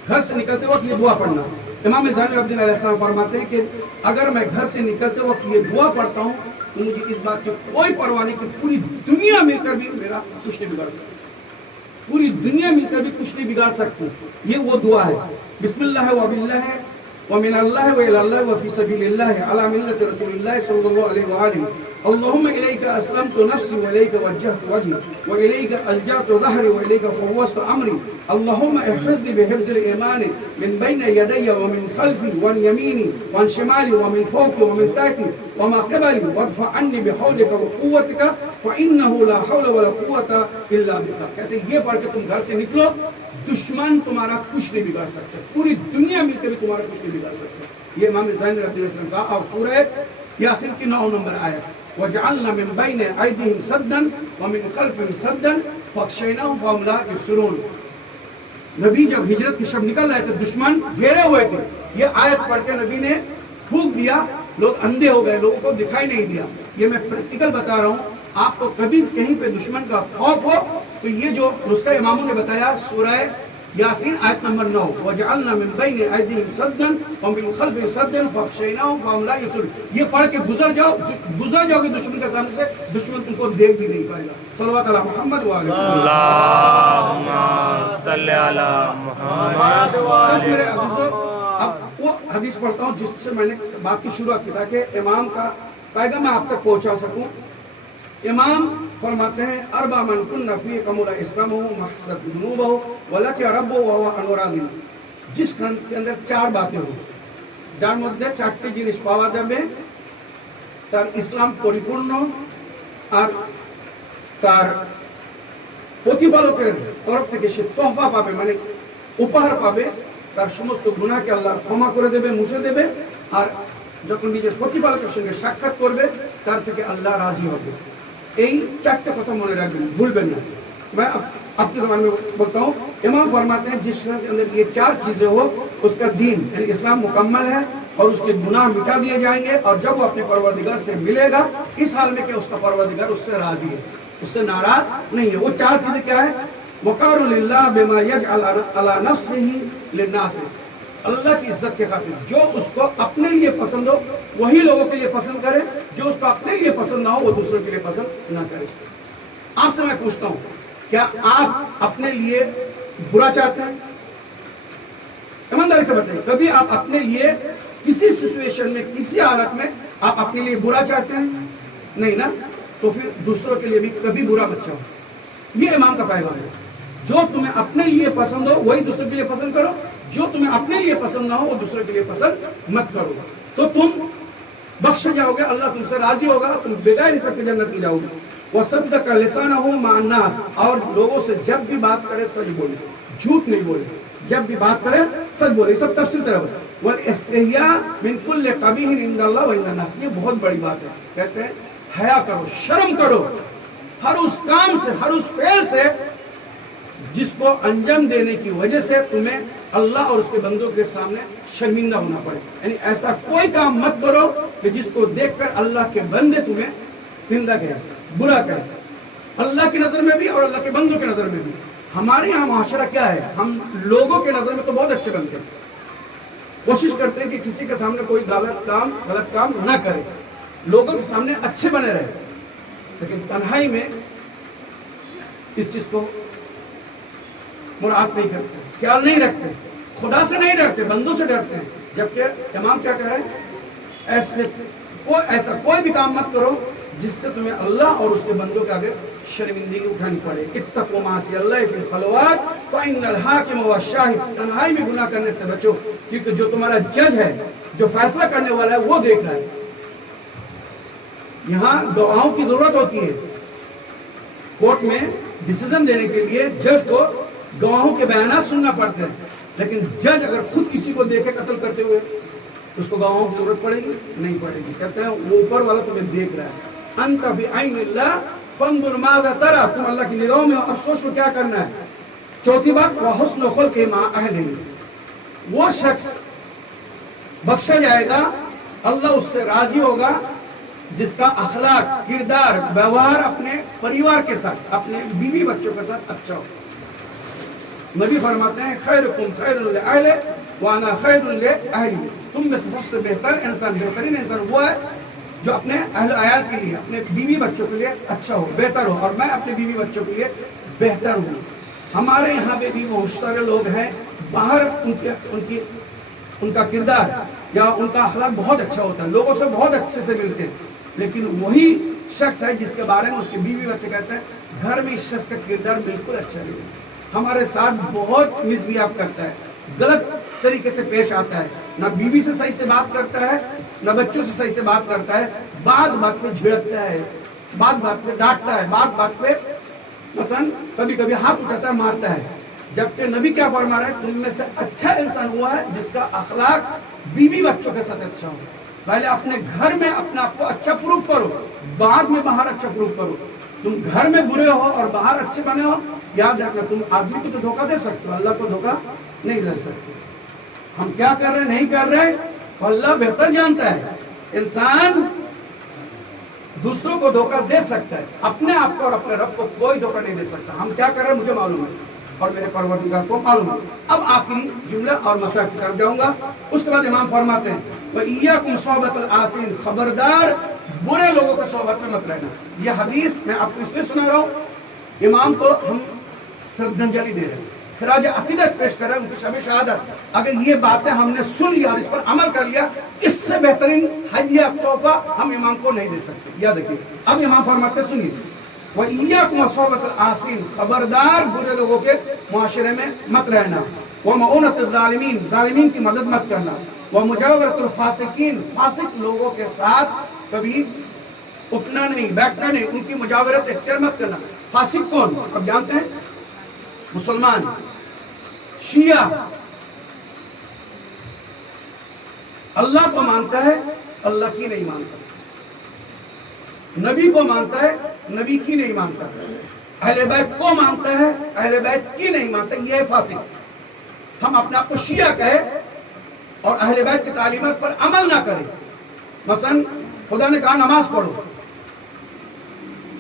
گھر سے نکلتے وقت یہ دعا پڑھنا. امام زین العابدین علیہ السلام فرماتے ہیں کہ اگر میں گھر سے نکلتے وقت یہ دعا پڑھتا ہوں تو مجھے اس بات کی کوئی پرواہ نہیں کہ پوری دنیا مل کر بھی میرا کچھ نہیں بگاڑ سکتی، پوری دنیا مل کر بھی کچھ نہیں بگاڑ سکتی. یہ وہ دعا ہے. بسم اللہ و باللہ ومن اللہ و الی اللہ وفی سبیل اللہ علی ملت رسول اللہ صلی اللہ علیہ وآلہ اللہم الیک اسلمت نفسی و الیک وجہت وجہی و الیک الجأت ظہری و الیک فوضت امری اللہم احفظنی بحفظ الایمان من بین یدی ومن خلفی وعن یمینی وعن شمالی ومن فوقی ومن تحتی وما قبلی وادفع عنی بحولک وقوتک فإنہ لا حول ولا قوت الا بک. کہتے ہیں یہ پڑھ کے تم گھر سے نکلو، دشمن تمہارا کچھ نہیں بگاڑ سکتے، پوری دنیا مل کے بھی تمہارا کچھ نہیں بگاڑ سکتے. یہ امام زین العابدین علیہ السلام کا. اور سورہ یاسین کی 9 نمبر آیت وَجَعَلْنَا مِن بَيْنِ أَيْدِيهِمْ سَدًّا وَمِن خَلْفِهِمْ سَدًّا فَأَغْشَيْنَاهُمْ فَهُمْ لَا يُبْصِرُونَ. نبی جب ہجرت کی شب نکل رہے تھے دشمن گھیرے ہوئے تھے، یہ آیت پڑھ کے نبی نے پھونک دیا، لوگ اندھے ہو گئے، لوگوں کو دکھائی نہیں دیا. یہ میں پریکٹیکل بتا رہا ہوں. آپ کو کبھی کہیں پہ دشمن کا خوف ہو تو یہ جو نسخہ اماموں نے بتایا سورہ یاسین آیت نمبر 9 وَجَعَلْنَا مِن بَيْنِ أَيْدِيهِمْ سَدًّا وَمِن خَلْفِهِمْ سَدًّا فَأَغْشَيْنَاهُمْ فَهُمْ لَا يُبْصِرُونَ. یہ پڑھ کے گزر جاؤ گے دشمن کے سامنے سے، دشمن تم کو دیکھ بھی نہیں پائے گا. صلوات علی محمد وعلی اللہم صلی علی محمد بس میرے عزیزو اب وہ حدیث پڑھتا ہوں جس سے میں نے بات کی شروعات کی تاکہ امام کا پیغام میں آپ تک پہنچا سکوں. امام فرماتے ہیں اربع من کن فی کمل اسلامہ محسد ذنوبہ ولک رب وهو انوراد. جس کے اندر 4 باتیں ہوں যার মধ্যে 4টি জিনিস পাওয়া যাবে, তার ইসলাম পরিপূর্ণ আর তার প্রতিপালকের তরফ থেকে সে তোহফা পাবে, মানে উপহার পাবে, তার সমস্ত গুনাহকে আল্লাহ ক্ষমা করে দেবে, মুছে দেবে, আর যখন নিজের প্রতিপালকের সঙ্গে সাক্ষাৎ করবে তার থেকে আল্লাহ রাজি হবে. এই 4টে কথা মনে রাখবেন, ভুলবেন না. मैं आपके ज़बान में बोलता हूँ. इमाम फरमाते हैं जिस अंदर ये 4 चीज़ें हो उसका दीन यानी इस्लाम मुकम्मल है और उसके गुनाह मिटा दिए जाएंगे, और जब वो अपने परवरदिगार से मिलेगा इस हाल में कि उसका परवरदिगार उससे राजी है, उससे नाराज नहीं है. वो 4 चीज़ें क्या है? वक़ारु लिल्लाह बिमा यजअल अला नफ्सिही लिन्नास. अल्लाह की इज्जत के खातिर जो उसको अपने लिए पसंद हो वही लोगों के लिए पसंद करे, जो उसको अपने लिए पसंद ना हो वो दूसरों के लिए पसंद ना करे. आपसे मैं पूछता हूँ, क्या आप अपने लिए बुरा चाहते हैं? ईमानदारी से बताइए, कभी आप अपने लिए किसी सिचुएशन में, किसी हालत में आप अपने लिए बुरा चाहते हैं? नहीं ना. तो फिर दूसरों के लिए भी कभी बुरा मत चाहो. ये इमाम का पैगाम है. जो तुम्हें अपने लिए पसंद हो वही दूसरों के लिए पसंद करो, जो तुम्हें अपने लिए पसंद ना हो वो दूसरों के लिए पसंद मत करो. तो तुम बख्श जाओगे, अल्लाह तुमसे राजी होगा, तुम बगैर हिसाब के जन्नत में जाओगे. वसद्दक़ लिसानहु मअन नास. और लोगों से जब भी बात करे सच बोले, झूठ नहीं बोले, जब भी बात करे सच बोले. सब तफसील तरफ. वल इस्तिहया मिन कुल्लि क़बीह इंदल्लाह व इंदन नास. ये बहुत बड़ी बात है. कहते हैं हया करो, शर्म करो हर उस काम से, हर उस फेल से जिसको अंजाम देने की वजह से तुम्हें اللہ اور اس کے بندوں کے سامنے شرمندہ ہونا پڑے. یعنی ایسا کوئی کام مت کرو کہ جس کو دیکھ کر اللہ کے بندے تمہیں نندا کہیں, برا کہیں, اللہ کی نظر میں بھی اور اللہ کے بندوں کی نظر میں بھی. ہمارے یہاں معاشرہ کیا ہے, ہم لوگوں کے نظر میں تو بہت اچھے بنتے ہیں, کوشش کرتے ہیں کہ کسی کے سامنے کوئی غلط کام نہ کرے, لوگوں کے سامنے اچھے بنے رہے, لیکن تنہائی میں اس چیز کو مراعات نہیں کرتے, خیال نہیں رکھتے, خدا سے نہیں ڈرتے, بندوں سے ڈرتے ہیں. جبکہ امام کیا کہہ رہے ہیں, ایسا کوئی بھی کام مت کرو جس سے تمہیں اللہ اور اس کے بندوں کے آگے شرمندگی اٹھانی پڑے. اتقوا معاصی اللہ فی الخلوات فإن الحاکم هو الشاہد. تنہائی میں گناہ کرنے سے بچو, کیونکہ جو تمہارا جج ہے, جو فیصلہ کرنے والا ہے, وہ دیکھ رہا ہے. یہاں گواہوں کی ضرورت ہوتی ہے. کورٹ میں ڈیسیژن دینے کے لیے جج کو گواہوں کے بیانات سننا پڑتے ہیں, لیکن جج اگر خود کسی کو دیکھے قتل کرتے ہوئے, اس کو گواہوں کی ضرورت پڑے گی؟ نہیں پڑے گی. کہتے ہیں وہ اوپر والا تمہیں دیکھ رہا ہے. انت بعین اللہ فانظر ماذا ترى, تم اللہ کی نگاہوں میں اب سوچ لو کیا کرنا ہے. چوتھی بات, وحسن خلق مع اہلہ, وہ شخص بخشا جائے گا, اللہ اس سے راضی ہوگا جس کا اخلاق, کردار, ویوہار اپنے پریوار کے ساتھ, اپنے بیوی بچوں کے ساتھ اچھا ہو. نبی فرماتے ہیں خیرکم خیر لأہلہ وانا خیر لأہلی, تم میں سے سب سے بہتر انسان, بہترین انسان وہ ہے جو اپنے اہل عیال کے لیے, اپنے بیوی بچوں کے لیے اچھا ہو, بہتر ہو, اور میں اپنے بیوی بچوں کے لیے بہتر ہوں. ہمارے یہاں پہ بھی بہت سارے لوگ ہیں, باہر ان کا کردار یا ان کا اخلاق بہت اچھا ہوتا ہے, لوگوں سے بہت اچھے سے ملتے ہیں, لیکن وہی شخص ہے جس کے بارے میں اس کے بیوی بچے کہتے ہیں گھر میں اس شخص کا کردار بالکل اچھا نہیں ہے, ہمارے ساتھ بہت مزبیاب کرتا ہے, غلط طریقے سے پیش آتا ہے, نہ بیوی سے صحیح سے بات کرتا ہے, نہ بچوں سے صحیح سے بات کرتا ہے, بات بات پہ جھڑکتا ہے, بات بات پہ ڈانٹتا ہے, بات بات پہ مثلا کبھی کبھی ہاتھ اٹھاتا ہے, مارتا ہے. جبکہ نبی کیا فرما رہے ہیں, تم میں سے اچھا انسان ہوا ہے جس کا اخلاق بیوی بچوں کے ساتھ اچھا ہو. پہلے اپنے گھر میں اپنے آپ کو اچھا پروف کرو, بعد میں باہر اچھا پروف کرو. تم گھر میں برے ہو اور باہر اچھے بنے ہو, یاد رکھنا تم آدمی کو تو دھوکہ دے سکتے ہو, اللہ کو دھوکہ نہیں دے سکتے. ہم کیا کر رہے ہیں نہیں کر رہے, اللہ بہتر جانتا ہے. انسان دوسروں کو دھوکہ دے سکتا ہے, اپنے آپ کو اور اپنے رب کو کوئی دھوکہ نہیں دے سکتا. ہم کیا کر رہے ہیں مجھے معلوم ہے اور میرے پروردگار کو معلوم ہے. اب آخری جملہ اور مسائل کی طرف جاؤں گا. اس کے بعد امام فرماتے ہیں وَإِيَّاكُمْ صُحْبَةَ الْعَاصِينَ, خبردار برے لوگوں کی صحبت میں مت رہنا. یہ حدیث میں آپ کو اس لیے سنا رہا ہوں, امام کو ہم شردھنجلی دے رہے ہیں, خراج عقیدت پیش کر رہے ہیں, ان کی شب شہادت. اگر یہ باتیں ہم نے سن لیا اور اس پر عمل کر لیا, اس سے بہترین ہدیہ تحفہ ہم امام کو نہیں دے سکتے. یاد رکھیے, اب امام فرماتے ہیں سنیے وَإِيَّاكُمْ وَصُحْبَةَ الْعَاصِينَ, خبردار برے لوگوں کے معاشرے میں مت رہنا. وَمَعُونَةَ الظَّالِمِينَ, ظالمین کی مدد مت کرنا. وَمُجَاوَرَةُ الْفَاسِقِينَ, فاسق لوگوں کے ساتھ کبھی اٹھنا نہیں, بیٹھنا نہیں, ان کی مجاورت اختیار مت کرنا. فاسق کون؟ اب جانتے ہیں, مسلمان, شیعہ, اللہ کو مانتا ہے, اللہ کی نہیں مانتا, نبی کو مانتا ہے, نبی کی نہیں مانتا, اہل بیت کو مانتا ہے, اہل بیت کی نہیں مانتا, یہ ہے فاسق. ہم اپنے آپ کو شیعہ کہے اور اہل بیت کی تعلیمات پر عمل نہ کریں. مثلا خدا نے کہا نماز پڑھو,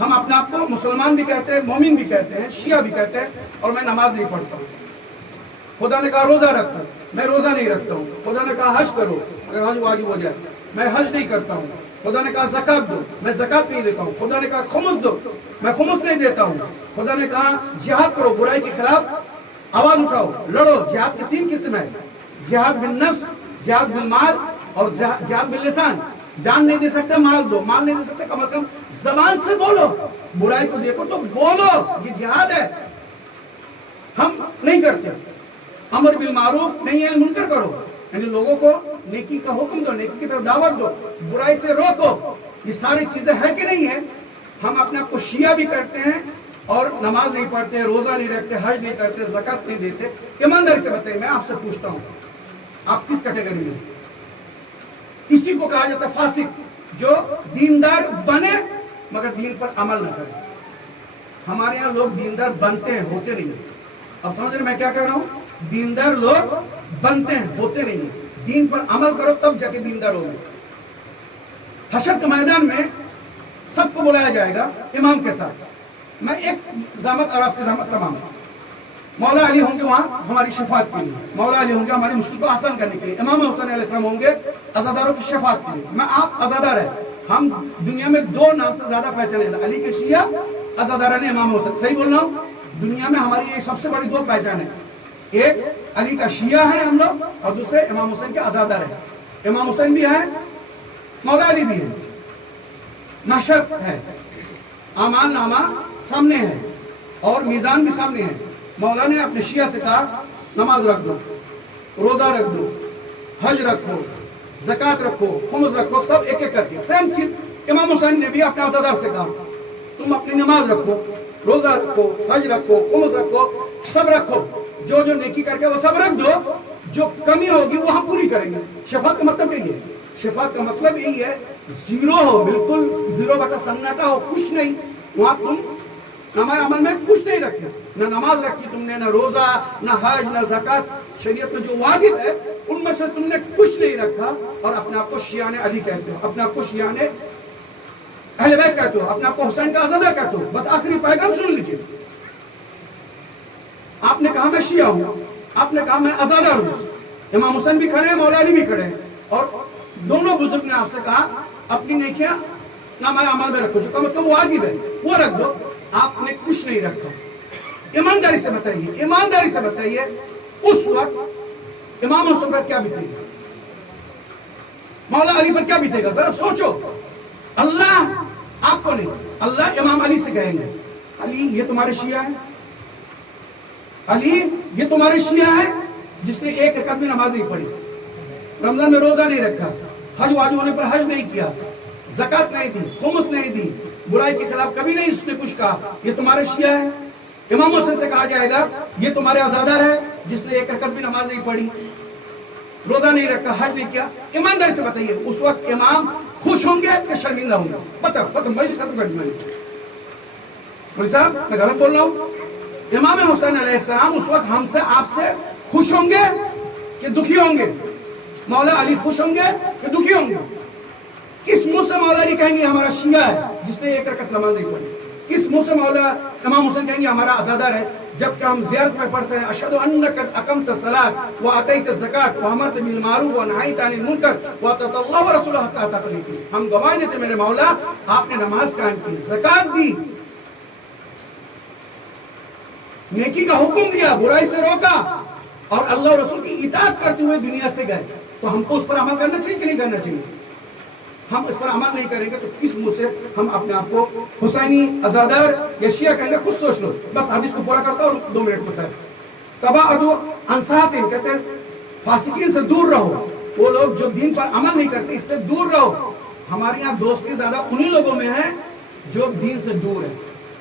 ہم اپنے آپ کو مسلمان بھی کہتے ہیں, مومن بھی کہتے ہیں, شیعہ بھی کہتے ہیں, اور میں نماز نہیں پڑھتا ہوں. خدا نے کہا روزہ رکھو, میں روزہ نہیں رکھتا ہوں. خدا نے کہا حج کرو, اگر حج واجب ہو جائے, میں حج نہیں کرتا ہوں. خدا نے کہا زکات دو, میں زکات نہیں دیتا ہوں. خدا نے کہا خمس دو, میں خمس نہیں دیتا ہوں. خدا نے کہا جہاد کرو, برائی کے خلاف آواز اٹھاؤ, لڑو. جہاد کی 3 قسم ہے, جہاد بالنفس, جہاد بالمال اور جہاد باللسان. جان نہیں دے سکتے مال دو, مال نہیں دے سکتے کم از کم زبان سے بولو, برائی کو دیکھو تو بولو, یہ جہاد ہے. ہم نہیں کرتے. امر بالمعروف نہیں ہے منکر کرو, یعنی لوگوں کو نیکی کا حکم دو, نیکی کی طرف دعوت دو, برائی سے روکو. یہ ساری چیزیں ہیں کہ نہیں ہیں؟ ہم اپنے آپ کو شیعہ بھی کرتے ہیں اور نماز نہیں پڑھتے, روزہ نہیں رکھتے, حج نہیں کرتے, زکات نہیں دیتے. ایمانداری سے بتائیے, میں آپ سے پوچھتا ہوں, آپ کس کیٹیگری میں؟ اسی کو کہا جاتا ہے فاسق, جو دیندار بنے مگر دین پر عمل نہ کرے. ہمارے یہاں لوگ دیندار بنتے ہیں, ہوتے نہیں. اب سمجھ رہے میں کیا کہہ رہا ہوں؟ दीनदार लोग बनते हैं, होते नहीं हैं। दीन पर अमल करो तब जाके दीनदार होंगे। हशर के मैदान में सबको बुलाया जाएगा इमाम के साथ। मैं एक ज़ामत और आपकी ज़ामत तमाम, मौला अली होंगे वहाँ हमारी शफात के लिए, मौला अली होंगे हमारी मुश्किल को आसान करने के लिए, इमाम हुसैन अलैहिस्सलाम होंगे अज़ादारों की शफात के लिए। मैं आप अज़ादार है, हम दुनिया में दो नाम से ज्यादा पहचाने जाते, अली के शिया, अज़ादार ने इमाम हुसैन। सही बोल रहा हूँ? दुनिया में हमारी ये सबसे बड़ी दो पहचान है, एक अली का शिया है हम लोग और दूसरे इमाम हुसैन के अज़ादार है। इमाम हुसैन भी है, मौला अली भी है, महशर है, आमाल नामा सामने है और मीज़ान भी सामने है। मौला ने अपने शिया से कहा नमाज रख दो, रोजा रख दो, हज रखो, ज़कात रखो, खुम्स रखो, सब एक एक करके। सेम चीज इमाम हुसैन ने भी अपने अज़ादार से कहा, तुम अपनी नमाज रखो, रोजा रखो, हज रखो, खुम्स रखो, सब रखो, जो जो नेकी करके वो सब रख दो, जो कमी होगी वो हम पूरी करेंगे। शफात का मतलब यही है, शफात का मतलब यही है, जीरो हो, बिल्कुल जीरो बटा सन्नाटा हो, कुछ नहीं। वहां तुम नमाज अमल में कुछ नहीं रखे, न नमाज रखी तुमने, न रोजा, न हज, न ज़कात, शरीयत में जो वाजिब है उनमें से तुमने कुछ नहीं रखा और अपने आप को शियान अली कहते हो, अपने आप को शियान अहले बैत कहते हो, अपने आप को हुसैन का अज़ादार कहते हो। बस आखिरी पैगाम सुन लीजिए, आपने कहा मैं शिया हूं, आपने कहा मैं अज़ादार हूं, इमाम हुसैन भी खड़े हैं, मौला अली भी खड़े हैं और दोनों बुजुर्ग ने आपसे कहा अपनी नेकियां नमाज अमल में रखो, जो कम से कम वाजिब है वो रख दो। आपने कुछ नहीं रखा। ईमानदारी से बताइए, ईमानदारी से बताइए, उस वक्त इमाम हुसैन पर क्या बीतेगा, मौला अली पर क्या बीतेगा, जरा सोचो। अल्लाह आपको नहीं, अल्लाह इमाम अली से कहेंगे, अली ये तुम्हारे शिया है, अली ये तुम्हारे शिया है जिसने एक रकात भी नमाज नहीं पढ़ी, रमजान में रोजा नहीं रखा, हज वाजिब होने पर हज नहीं किया, ज़कात नहीं दी, खुम्स नहीं दी, बुराई के खिलाफ कभी नहीं उसने कुछ कहा, ये तुम्हारे शिया है। इमाम हुसैन से कहा जाएगा ये तुम्हारे अज़ादार है जिसने एक रकात भी नमाज नहीं पढ़ी, रोजा नहीं रखा, हज नहीं किया। ईमानदारी से बताइए उस वक्त इमाम खुश होंगे या शर्मिंदा होंगे? बताओ, खत्म, मजलिस खत्म कर दी। बोले साहब मैं गलत बोल रहा हूँ? इमाम हुसैन अलैहिस्सलाम उस वक्त हमसे आपसे खुश होंगे कि दुखी होंगे? मौला अली खुश होंगे कि दुखी होंगे? किस मुंह से मौला अली कहेंगे हमारा शिया है जिसने एक रकात नमाज नहीं पढ़ी? किस मुंह से मौला इमाम हुसैन कहेंगे हमारा अज़ादार है? जबकि हम ज़ियारत में पढ़ते हैं अशहदु अन्नका अक़मत सलात व अतैत ज़कात व अमरत बिल मारूफ व नहैत अनिल मुनकर व अतअल्लाह व रसूलहु हत्ता तक़ली। हम गवाह देते मेरे मौला आपने नमाज कायम की, ज़कात दी, नेकी का हुक्म दिया, बुराई से रोका और अल्लाह और रसूल की इताअत करते हुए दुनिया से गए। तो हमको उस पर अमल करना चाहिए कि नहीं करना चाहिए? हम इस पर अमल नहीं करेंगे तो किस मुंह से हम अपने आप को हुसैनी, अज़ादार या शिया कहेंगे? खुद सोच लो। बस हदीस को पूरा करता हूँ 2 मिनट में सर। तबाअदु अन सातिन, कहते हैं फासिकीन से दूर रहो, वो लोग जो दीन पर अमल नहीं करते इससे दूर रहो। हमारे यहाँ दोस्ती ज्यादा उन्हीं लोगों में है जो दीन से दूर है।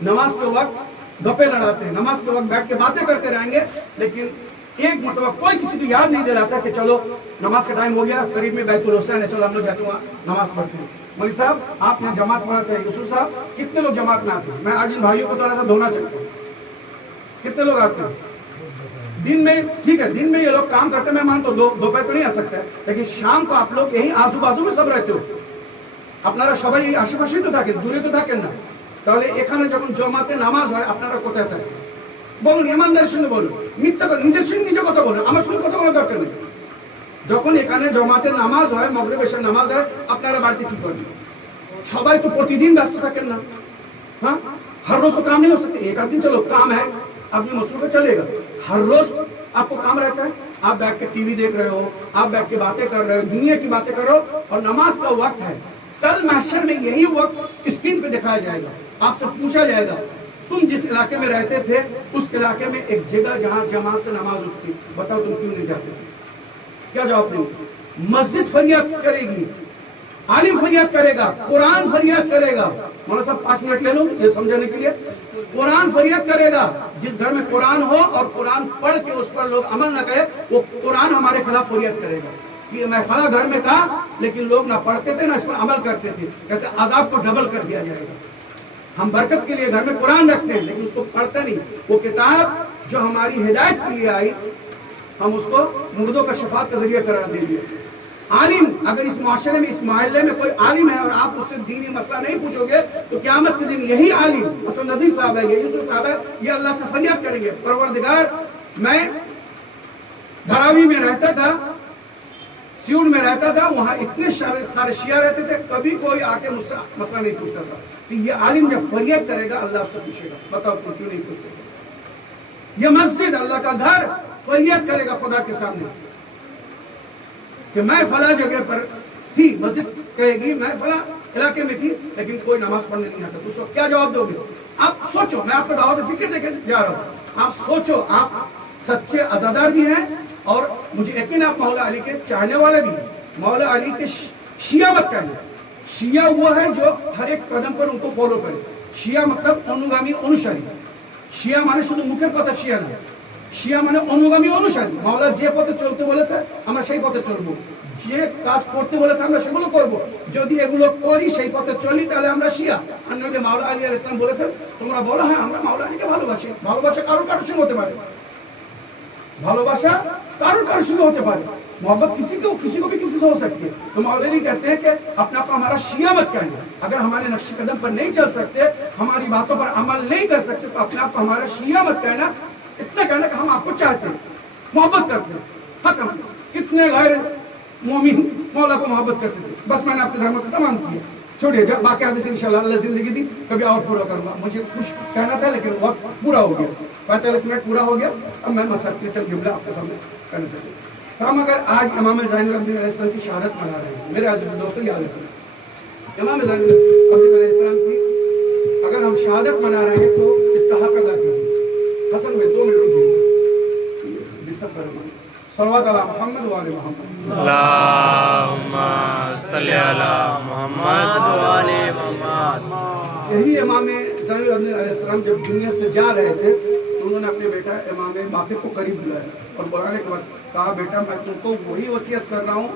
नमाज के वक्त गप्पे लड़ाते हैं, नमाज के वक्त बैठ के बातें करते रहेंगे, लेकिन एक मतलब कोई किसी को याद नहीं दिलाता कि चलो नमाज का टाइम हो गया, करीब में बैतुल हुसैन है, चलो हम लोग जाते हैं वहाँ नमाज पढ़ते हैं। मौलवी साहब आप यहाँ जमात पढ़ाते हैं, यूसुफ साहब कितने लोग जमात में आते हैं? मैं आज इन भाइयों को थोड़ा सा धोना चाहता हूँ, कितने लोग आते हैं दिन में? ठीक है, दिन में ये लोग काम करते हैं, मैं मानता हूँ दोपहर को नहीं आ सकता है, लेकिन शाम को आप लोग यही आजू बाजू में सब रहते हो, আপনারা সবাই এই আশেপাশেই তো থাকেন, দূরে তো থাকেন না। তাহলে এখানে যখন জমাতে নামাজ হয় আপনারা কোথায় থাকেন? বলুন, ইমানদারের সঙ্গে বলুন, মিথ্যা কথা, নিজের সঙ্গে নিজে কথা বলুন, আমার সঙ্গে কথা বলার দরকার নেই। যখন এখানে জমাতে নামাজ হয়, মাগরিব এশার নামাজ হয়, আপনারা বাড়িতে কি করেন? সবাই তো প্রতিদিন ব্যস্ত থাকেন না, हाँ हर रोज तो काम नहीं हो सकते। एक आध दिन चलो काम है, अपनी मसरूफ पे चलेगा। हर रोज आपको काम रहता है, आप बैठ के टीवी देख रहे हो, आप बैठ के बातें कर रहे हो, दुनिया की बातें करो, और नमाज का वक्त है। कल महशर में यही वक्त स्क्रीन पे दिखाया जाएगा, आपसे पूछा जाएगा तुम जिस इलाके में रहते थे उस इलाके में एक जगह जहां जमात से नमाज उठती, बताओ तुम क्यों नहीं जाते थे? क्या जवाब देंगे? मस्जिद फरियाद करेगी, आलिम फरियाद करेगा, कुरान फरियाद करेगा। मौलाना साहब 5 मिनट ले लो ये समझाने के लिए। कुरान फरियाद करेगा, जिस घर में कुरान हो और कुरान पढ़ के उस पर लोग अमल न करे, वो कुरान हमारे खिलाफ फरियाद करेगा कि मैं फला घर में था लेकिन लोग ना पढ़ते थे ना इस पर अमल करते थे, कहते अजाब को डबल कर दिया जाएगा। हम बरकत के लिए घर में कुरान रखते हैं लेकिन उसको पढ़ते नहीं। वो किताब जो हमारी हिदायत के लिए आई, हम उसको मुर्दों का शफात का जरिया करार देंगे। आलिम, अगर इस माशरे में, इस मोहल्ले में कोई आलिम है और आप उससे दीनी मसला नहीं पूछोगे तो क़यामत के दिन यही आलिम, हसन नज़ीर साहब है, ये यूसुफ साहब है, ये अल्लाह से फरियाद करेंगे, परवरदिगार मैं धरावी में रहता था, सियूल में रहता था, वहां इतने सारे शिया रहते थे, कभी कोई आके मुझसे मसला नहीं पूछता था। तो ये आलिम जब फरियाद करेगा अल्लाह से पूछेगा, बताओ तुम क्यों नहीं पूछते। ये मस्जिद, अल्लाह का घर, फरियाद करेगा खुदा के सामने कि मैं फला जगह पर थी, मस्जिद कहेगी मैं फला इलाके में थी लेकिन कोई नमाज पढ़ने नहीं आता, उस वक्त क्या जवाब दोगे। आप सोचो, मैं आपको दावत फिक्र देके जा रहा हूँ, आप सोचो, आप सच्चे अज़ादार भी हैं और मुझे यकीन आप मौला अली के चाहने वाले भी। मौला अली के शिया मत कहना, शिया वो है जो हर एक कदम पर उनको फॉलो करे। शिया मतलब अनुगामी अनुसारी, शिया माने शुद्ध मुखेर कथा शिया ना, শিয়া মানে অনুগামী অনুসারী। মাওলা যে পথে চলতে বলেছে আমরা সেই পথে চলবো, যে কাজ করতে বলেছে আমরা সেগুলো করব, যদি এগুলো করি সেই পথে চলি তাহলে আমরা শিয়া। আর নইলে মাওলা আলী আলাইহিস সালাম বলেছেন তোমরা বলো হ্যাঁ আমরা মাওলা আলীকে ভালোবাসি, ভালোবাসা কারোর কারোর সঙ্গে হতে পারে, ভালোবাসা কারোর কারোর সঙ্গে হতে পারে, मोहब्बत किसी को भी किसी से हो सकती है। तो मौलवी कहते हैं कि अपने आप को हमारा शिया मत कहना, अगर हमारे नक्शे कदम पर नहीं चल सकते, हमारी बातों पर अमल नहीं कर सकते तो अपने आप को हमारा शिया मत कहना, इतना कहना कि हम आपको चाहते हैं, मोहब्बत करते हैं, खत्म। कितने गैर मोमिन मौला को मोहब्बत करते थे। बस मैंने आपके सामने तमाम किए, छोड़िए बाकी आदि से इंशाल्लाह अल्लाह जिंदगी दी कभी और पूरा करूंगा। मुझे कुछ कहना था लेकिन वक्त पूरा हो गया, 45 मिनट पूरा हो गया। अब मैं मसला चल जुमला आपके सामने करना चाहता हूँ। तो हम अगर आज इमाम ज़ैनुल अब्दीन अलैहिस्सलाम की शहादत मना रहे हैं, मेरे आज़िज़ दोस्तों याद रखिए, इमाम ज़ैनुल अब्दीन अलैहिस्सलाम की अगर हम शहादत मना रहे हैं तो इसका हक अदा कीजिए। हसन में 2 मिनट रुकिए, डिस्टर्ब करेंगे। सल्लल्लाहु अला मोहम्मद व आले मोहम्मद, अल्लाहुम्मा सल्ली अला मोहम्मद व आले मोहम्मद। यही इमाम ज़ैनुल अब्दीन अलैहिस्सलाम जब दुनिया से जा रहे थे तो उन्होंने अपने बेटा इमाम बाक़िर को करीब बुलाया और बुलाने के बाद कहा बेटा मैं तुमको वही वसीयत कर रहा हूँ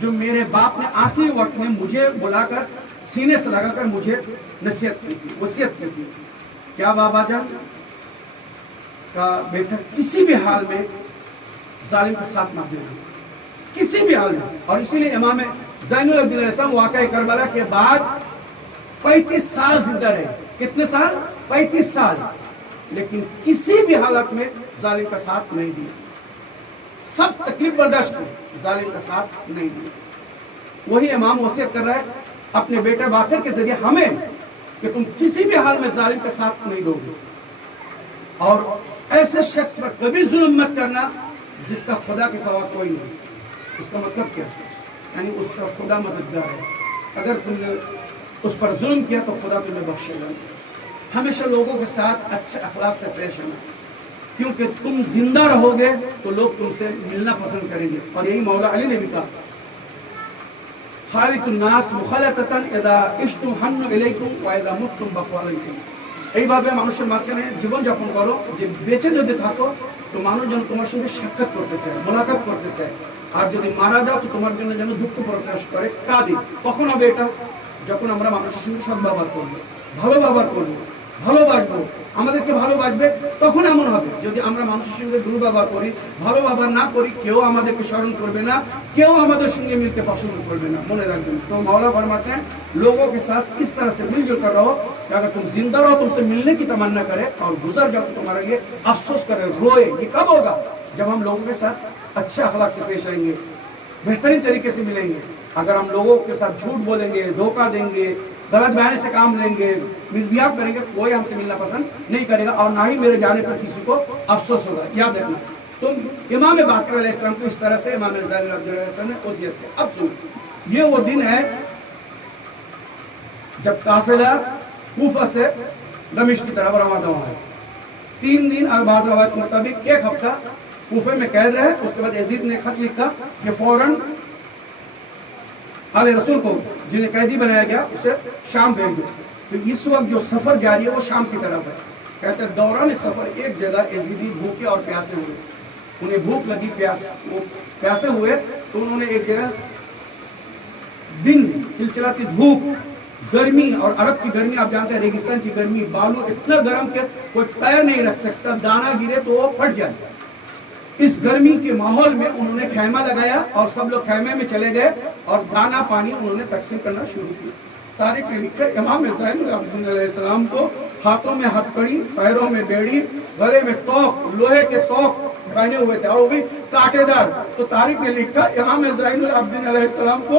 जो मेरे बाप ने आखिरी वक्त में मुझे बुलाकर सीने से लगाकर मुझे नसीहत की थी, वसीयत की थी। क्या बाबा जान का बेटा किसी भी हाल में जालिम का साथ मत देना, किसी भी हाल में। और इसीलिए इमाम ज़ैनुल अब्दीन अलैहिस्सलाम वाक़या करबला के बाद 35 साल जिंदा रहे। कितने साल? 35 साल, लेकिन किसी भी हालत में जालिम का साथ नहीं दिया, सब तकलीफ बर्दाश्त की, जालिम का साथ नहीं दिया। वही इमाम वसीयत कर रहा है अपने बेटे बाक़िर के जरिए हमें कि तुम किसी भी हाल में जालिम का साथ नहीं दोगे और ऐसे शख्स पर कभी जुल्म मत करना जिसका खुदा के सिवा कोई नहीं। इसका मतलब क्या है? यानी उसका खुदा मददगार है, अगर तुमने उस पर जुल्म किया तो खुदा तुम्हें बख्शेगा। हमेशा लोगों के साथ अच्छे अखलाक से पेश आना, क्योंकि तुम जिंदा रहोगे तो लोग तुमसे मिलना पसंद करेंगे। और यही मौला अली ने भी कहा खालिकुन्नास मुखालततन इदा इश्तुम हन्नु इलैकुम व इदा मुत्तुम बक़वालैकुम। এইভাবে মানুষের মাঝখানে জীবন যাপন করো যে বেঁচে যদি থাকো তো মানুষ যেন তোমার সঙ্গে সাক্ষাৎ করতে চায়, মোলাকাত করতে চায়, আর যদি মারা যাও তো তোমার জন্য যেন দুঃখ প্রকাশ করে, কাঁদে। কখন হবে এটা? যখন আমরা মানুষের সঙ্গে সদ্ব্যবহার করবো, ভালো ব্যবহার করবো, ভালোবাসবো, আমাদেরকে ভালোবাসবে, তখন এমন হবে। যদি আমরা মানুষের সঙ্গে দুর্ব্যবহার করি, ভালো ব্যবহার না করি, কেউ আমাদেরকে স্মরণ করবে না, কেউ আমাদের সঙ্গে মিলতে পছন্দ করবে না, মনে রাখবেন। तो मौला फरमाते हैं लोगों के साथ इस तरह से मिलजुल कर रहो कि अगर तुम जिंदा रहो तुमसे मिलने की तमन्ना करे और गुजर जाओ तो तुम्हारे लिए अफसोस करे, रोए। ये कब होगा? जब हम लोगों के साथ अच्छे अखलाक से पेश आएंगे, बेहतरीन तरीके से मिलेंगे। अगर हम लोगों के साथ झूठ बोलेंगे, धोखा देंगे, गलत बयानी से काम लेंगे, मिसबिहेव करेंगे, कोई हमसे मिलना पसंद नहीं करेगा और ना ही मेरे जाने पर किसी को अफसोस होगा। याद रखना। तो इमाम बाक़िर अलैहिस्सलाम को इस तरह से इमाम ज़ैनुल अब्दीन अलैहिस्सलाम ने वसीयत की। अब सुन, ये वो दिन है जब काफिला कूफा से दमिश्क की तरफ रवाना हुआ है। 3 दिन और बाज़ रवायत के मुताबिक 1 हफ्ता कूफे में कैद रहे। उसके बाद यजीद ने खत लिखा कि फौरन आले रसूल को जिन्हें कैदी बनाया गया उसे शाम भेज दो। तो इस वक्त जो सफर जारी है वो शाम की तरफ है। कहते हैं दौरान सफर एक जगह यजीदी भूखे और प्यासे हुए, उन्हें भूख लगी, वो प्यासे हुए तो उन्होंने एक जगह दिन चिलचिलाती धूप, गर्मी, और अरब की गर्मी आप जानते हैं, रेगिस्तान की गर्मी, बालू इतना गर्म कि कोई पैर नहीं रख सकता, दाना गिरे तो वो फट जाए। इस गर्मी के माहौल में उन्होंने खैमा लगाया और सब लोग खैमे में चले गए और दाना पानी उन्होंने तकसीम करना शुरू किया। तारीख ने लिखा इमाम ज़ैनुल आबिदीन अलैहिस्सलाम को हाथों में हथकड़ी, पैरों में बेड़ी, गले में तोक, लोहे के तोक पहने हुए थे और वो भी कांटेदार। तो तारीख ने लिखा इमाम ज़ैनुल आबिदीन अलैहिस्सलाम को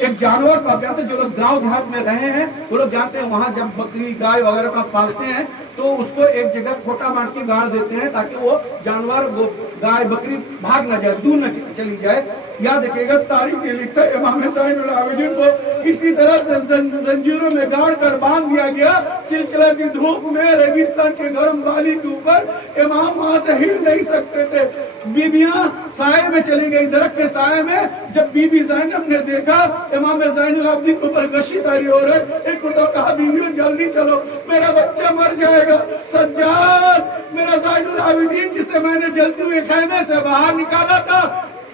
एक जानवर पाल जाते, जो लोग गांव देहात में रहे हैं वो लोग जानते हैं, वहां जब बकरी गाय वगैरह का पालते हैं तो उसको एक जगह खोटा मार के गाड़ देते हैं ताकि वो जानवर, वो गाय बकरी भाग ना जाए, दूर न चली जाए। याद रखिएगा, तारीख ने लिखा इमाम ज़ैनुल आबिदीन को इसी तरह से जंजीरों में गाड़ कर बांध दिया गया। चिलचिलाती धूप में रेगिस्तान के गर्म बाली के ऊपर इमाम वहां से हिल नहीं सकते थे। बीबियां साए में चली गई, दरख्त के साए में। जब बीबी ज़ैनब ने देखा इमाम ज़ैनुल आबिदीन के ऊपर गशी तारी हो रही, एक को कहा बीबियों जल्दी चलो, मेरा बच्चा मर जाएगा। सज्जाद, मेरा ज़ैनुल आबिदीन जिसे मैंने जलते हुए खैमे से बाहर निकाला था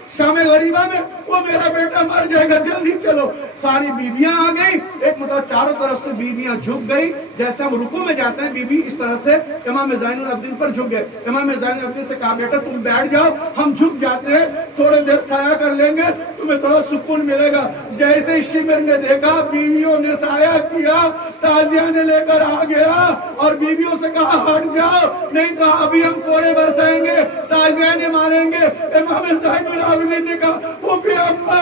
शाम गरीबा में, वो मेरा बेटा मर जाएगा, जल्दी चलो। सारी बीबियां आ गई, एक मतलब चारों तरफ से बीबियां झुक गई। जैसे हम रुकू में जाते हैं बीबी इस तरह से इमाम ज़ैनुल आबिदीन पर झुक गए। इमाम ज़ैनुल आबिदीन से कहा बेटा तुम बैठ जाओ, हम झुक जाते हैं, थोड़े देर साया कर लेंगे, तुम्हें थोड़ा सुकून मिलेगा। जैसे ही शिमिर ने देखा बीवियों ने साया किया, ताजिया ने लेकर आ गया और बीवियों से कहा हट जाओ, नहीं कहा अभी हम कोड़े बरसाएंगे, ताजिया ने मारेंगे। इमाम ज़ैनुल आबिदीन ने कहा वो भी अम्मा,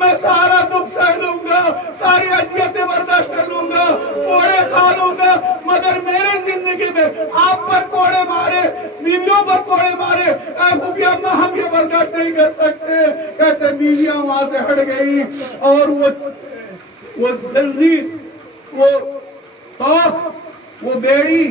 मैं सारा दुख सह लूंगा, सारी अजियतें बर्दाश्त कर लूंगा, कोड़े खा लूंगा, मगर मेरे जिंदगी में आप पर कोड़े मारे, बीवियों पर कोड़े मारे, अम्मा हम ये बर्दाश्त नहीं कर सकते। कहते बीवियां वहां से हट गई और वो जंजीर, वो तोक, वो बेड़ी,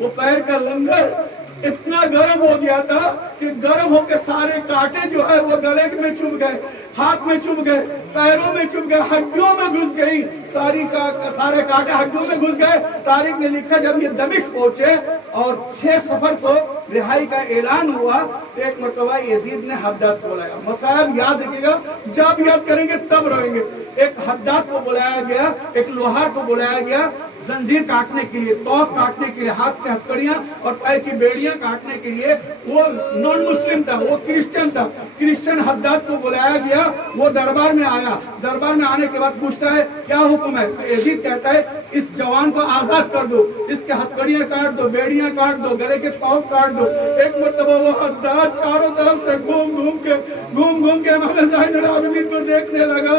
वो पैर का लंगर इतना गर्म हो गया था कि गर्म होकर सारे कांटे जो है वो गले में चुभ गए, हाथ में चुभ गए, पैरों में चुभ गए, हड्डियों में घुस गई, सारे कांटे हड्डियों में घुस गए। तारीख ने लिखा जब ये दमिश्क पहुंचे और 6 सफर को रिहाई का ऐलान हुआ तो एक मरतबा यजीद ने हद्दाद को बुलाया। मसायब याद रखिएगा, जब याद करेंगे तब रहेंगे। एक हद्दाद को बुलाया गया, एक लोहार को बुलाया गया जंजीर काटने के लिए, तोक काटने के लिए, हाथ की हथकड़ियां और पैर की बेड़ियां काटने के लिए। वो नॉन मुस्लिम था, वो क्रिश्चियन था। क्रिश्चियन हद्दाद को बुलाया गया, वो दरबार में आया। दरबार में आने के बाद पूछता है क्या हुक्म है? तो यजीद कहता है इस जवान को आजाद कर दो, इसके हथकड़ियां काट दो, बेड़ियां काट दो, गले के तोक काट दो। एक मतलब वो हद्दाद चारों तरफ से घूम घूम के इमाम ज़ैनुल आबिदीन को देखने लगा।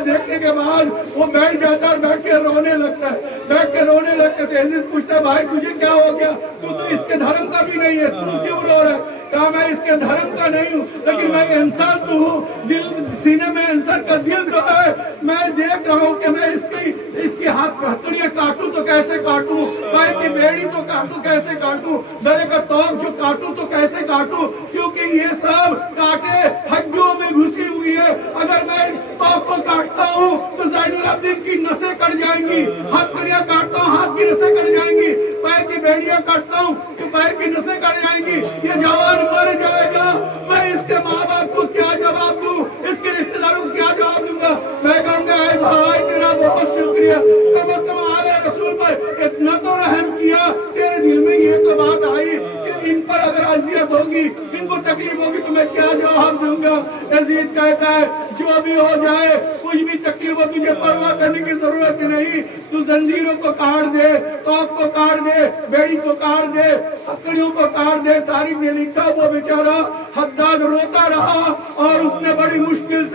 देखने के बाद वो बैठ जाता और बैठ के रोने लगता है। तो यजीद पूछता है भाई तुझे क्या हो गया, तू तो इसके धर्म का भी नहीं है, तू क्यों रो रहा है? कहा मैं इसके धर्म का नहीं हूँ, लेकिन मैं इंसान तो हूँ, दिल सीने में इंसान का दिल जो है, मैं देख रहा हूँ कि मैं इसके हाथ की हथकड़ियां काटूं तो कैसे काटूं, पैर की बेड़ी तो काटूं कैसे काटूं, गले का तोक जो काटूं तो कैसे काटूं, क्योंकि ये सब कांटे हड्डियों में घुसी हुई है। अगर मैं तोक को काटता हूँ तो ज़ैनुल आबिदीन की नसें कट जाएंगी, हथकड़ियां काटता हूँ हाथ की नसें कट जाएंगी, पैर की बेड़ियां काटता हूँ तो पैर की नसें कट जाएंगी, ये जवान मर जाएगा। मैं इसके माँ बाप को क्या जवाब दूं, इसके रिश्तेदारों को क्या जवाब दूंगा? मैं कहूँगा ऐ भाई तेरा बहुत शुक्रिया, कम से कम आले रसूल पर इतना तो रहम किया, तेरे दिल में ये तो बात आई कि इन पर अगर अजियत होगी, इनको तकलीफ होगी तो मैं क्या जवाब दूंगा? यजीद कहता है जो भी हो जाए, कुछ भी तकलीफ हो तुझे परवाह करने की जरूरत नहीं, तू जंजीरों को काट दे, तोक को काट दे, बेड़ी को काट दे, हथकड़ियों को काट दे। तारीख ने लिखा वो बेचारा हद्दाद रोता रहा और उसने बड़ी मुश्किल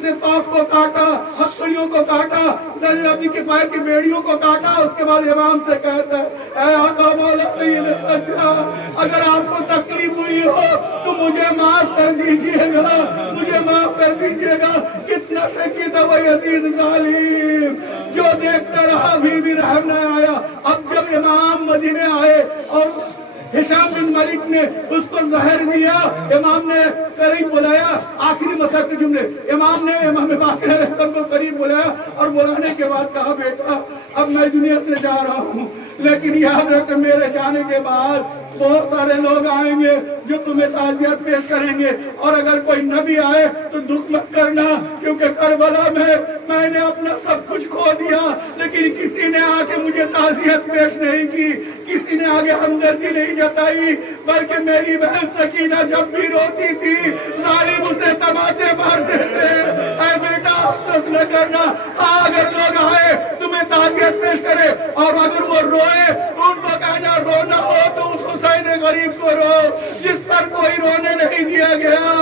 से तोक को काटा, हथकड़ियों को काटा, ज़ैनुल आबिदीन के पैर की बेड़ियों को काटा। उसके बाद इमाम से कहता है ऐ आका मौला सैयद सज्जाद, अगर आपको तकलीफ हुई हो तो मुझे माफ कर दीजिएगा। कितना शकी था वो यजीद जालिम, जो देखता रहा भी रहम न आया। अब जब इमाम मदीने आए और हिशाम बिन मलिक ने उसको जहर दिया, इमाम ने करीब बुलाया, आखिरी मसअब के जुमले इमाम ने इमाम बाक़िर अलैहिस्सलाम को करीब बुलाया और बुलाने के बाद कहा बेटा अब मैं दुनिया से जा रहा हूँ, لیکن یاد رکھ میرے جانے کے بعد بہت سارے لوگ آئیں گے جو تمہیں تعزیت پیش کریں گے، اور اگر کوئی نبی آئے تو دکھ مت کرنا، کیونکہ کربلا میں نے اپنا سب کچھ کھو دیا، لیکن کسی نے آ کے مجھے تعزیت پیش نہیں کی، کسی نے آگے ہمدردی نہیں جتائی، بلکہ میری بہن سکینہ جب بھی روتی تھی ظالم اسے تماچے مارتے تھے۔ اے بیٹا افسوس نہ کرنا، اگر لوگ آئے تمہیں تعزیت پیش کرے اور اگر وہ روئے تو ان کو کہنا رونا ہو تو اس حسین غریب کو رو جس پر کوئی رونے نہیں دیا گیا۔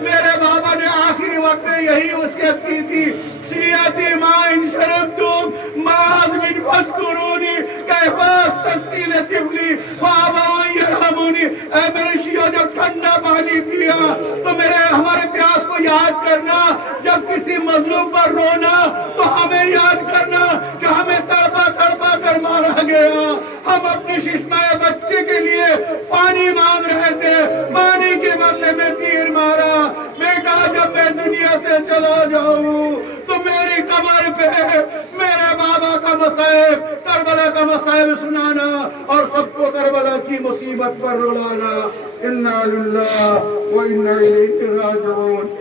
میرے بابا نے آخری وقت میں یہی وصیت کی تھی، سیاتی ما ان شربتم معاذ من فاسکرونی کیفاس تسکیل طفلی وآباؤں یرحمونی۔ اے میرے شیعہ جب ٹھنڈا پانی پیا تو ہمارے پیاس کو یاد کرنا، جب کسی مظلوم پر رونا تو ہمیں یاد کرنا کہ ہمیں تڑپا تڑپا کر مارا گیا، ہم اپنی ششمہ بچے کے لیے پانی مانگ رہے تھے، پانی کے بدلے میں تیر مارا۔ بیٹا جب میں دنیا سے چلا جاؤں تو میری قبر پہ میرے بابا کا مصائب، کربلا کا مصائب سنانا اور سب کو کربلا کی مصیبت پر رلانا۔ انا للہ و انا الیہ راجعون۔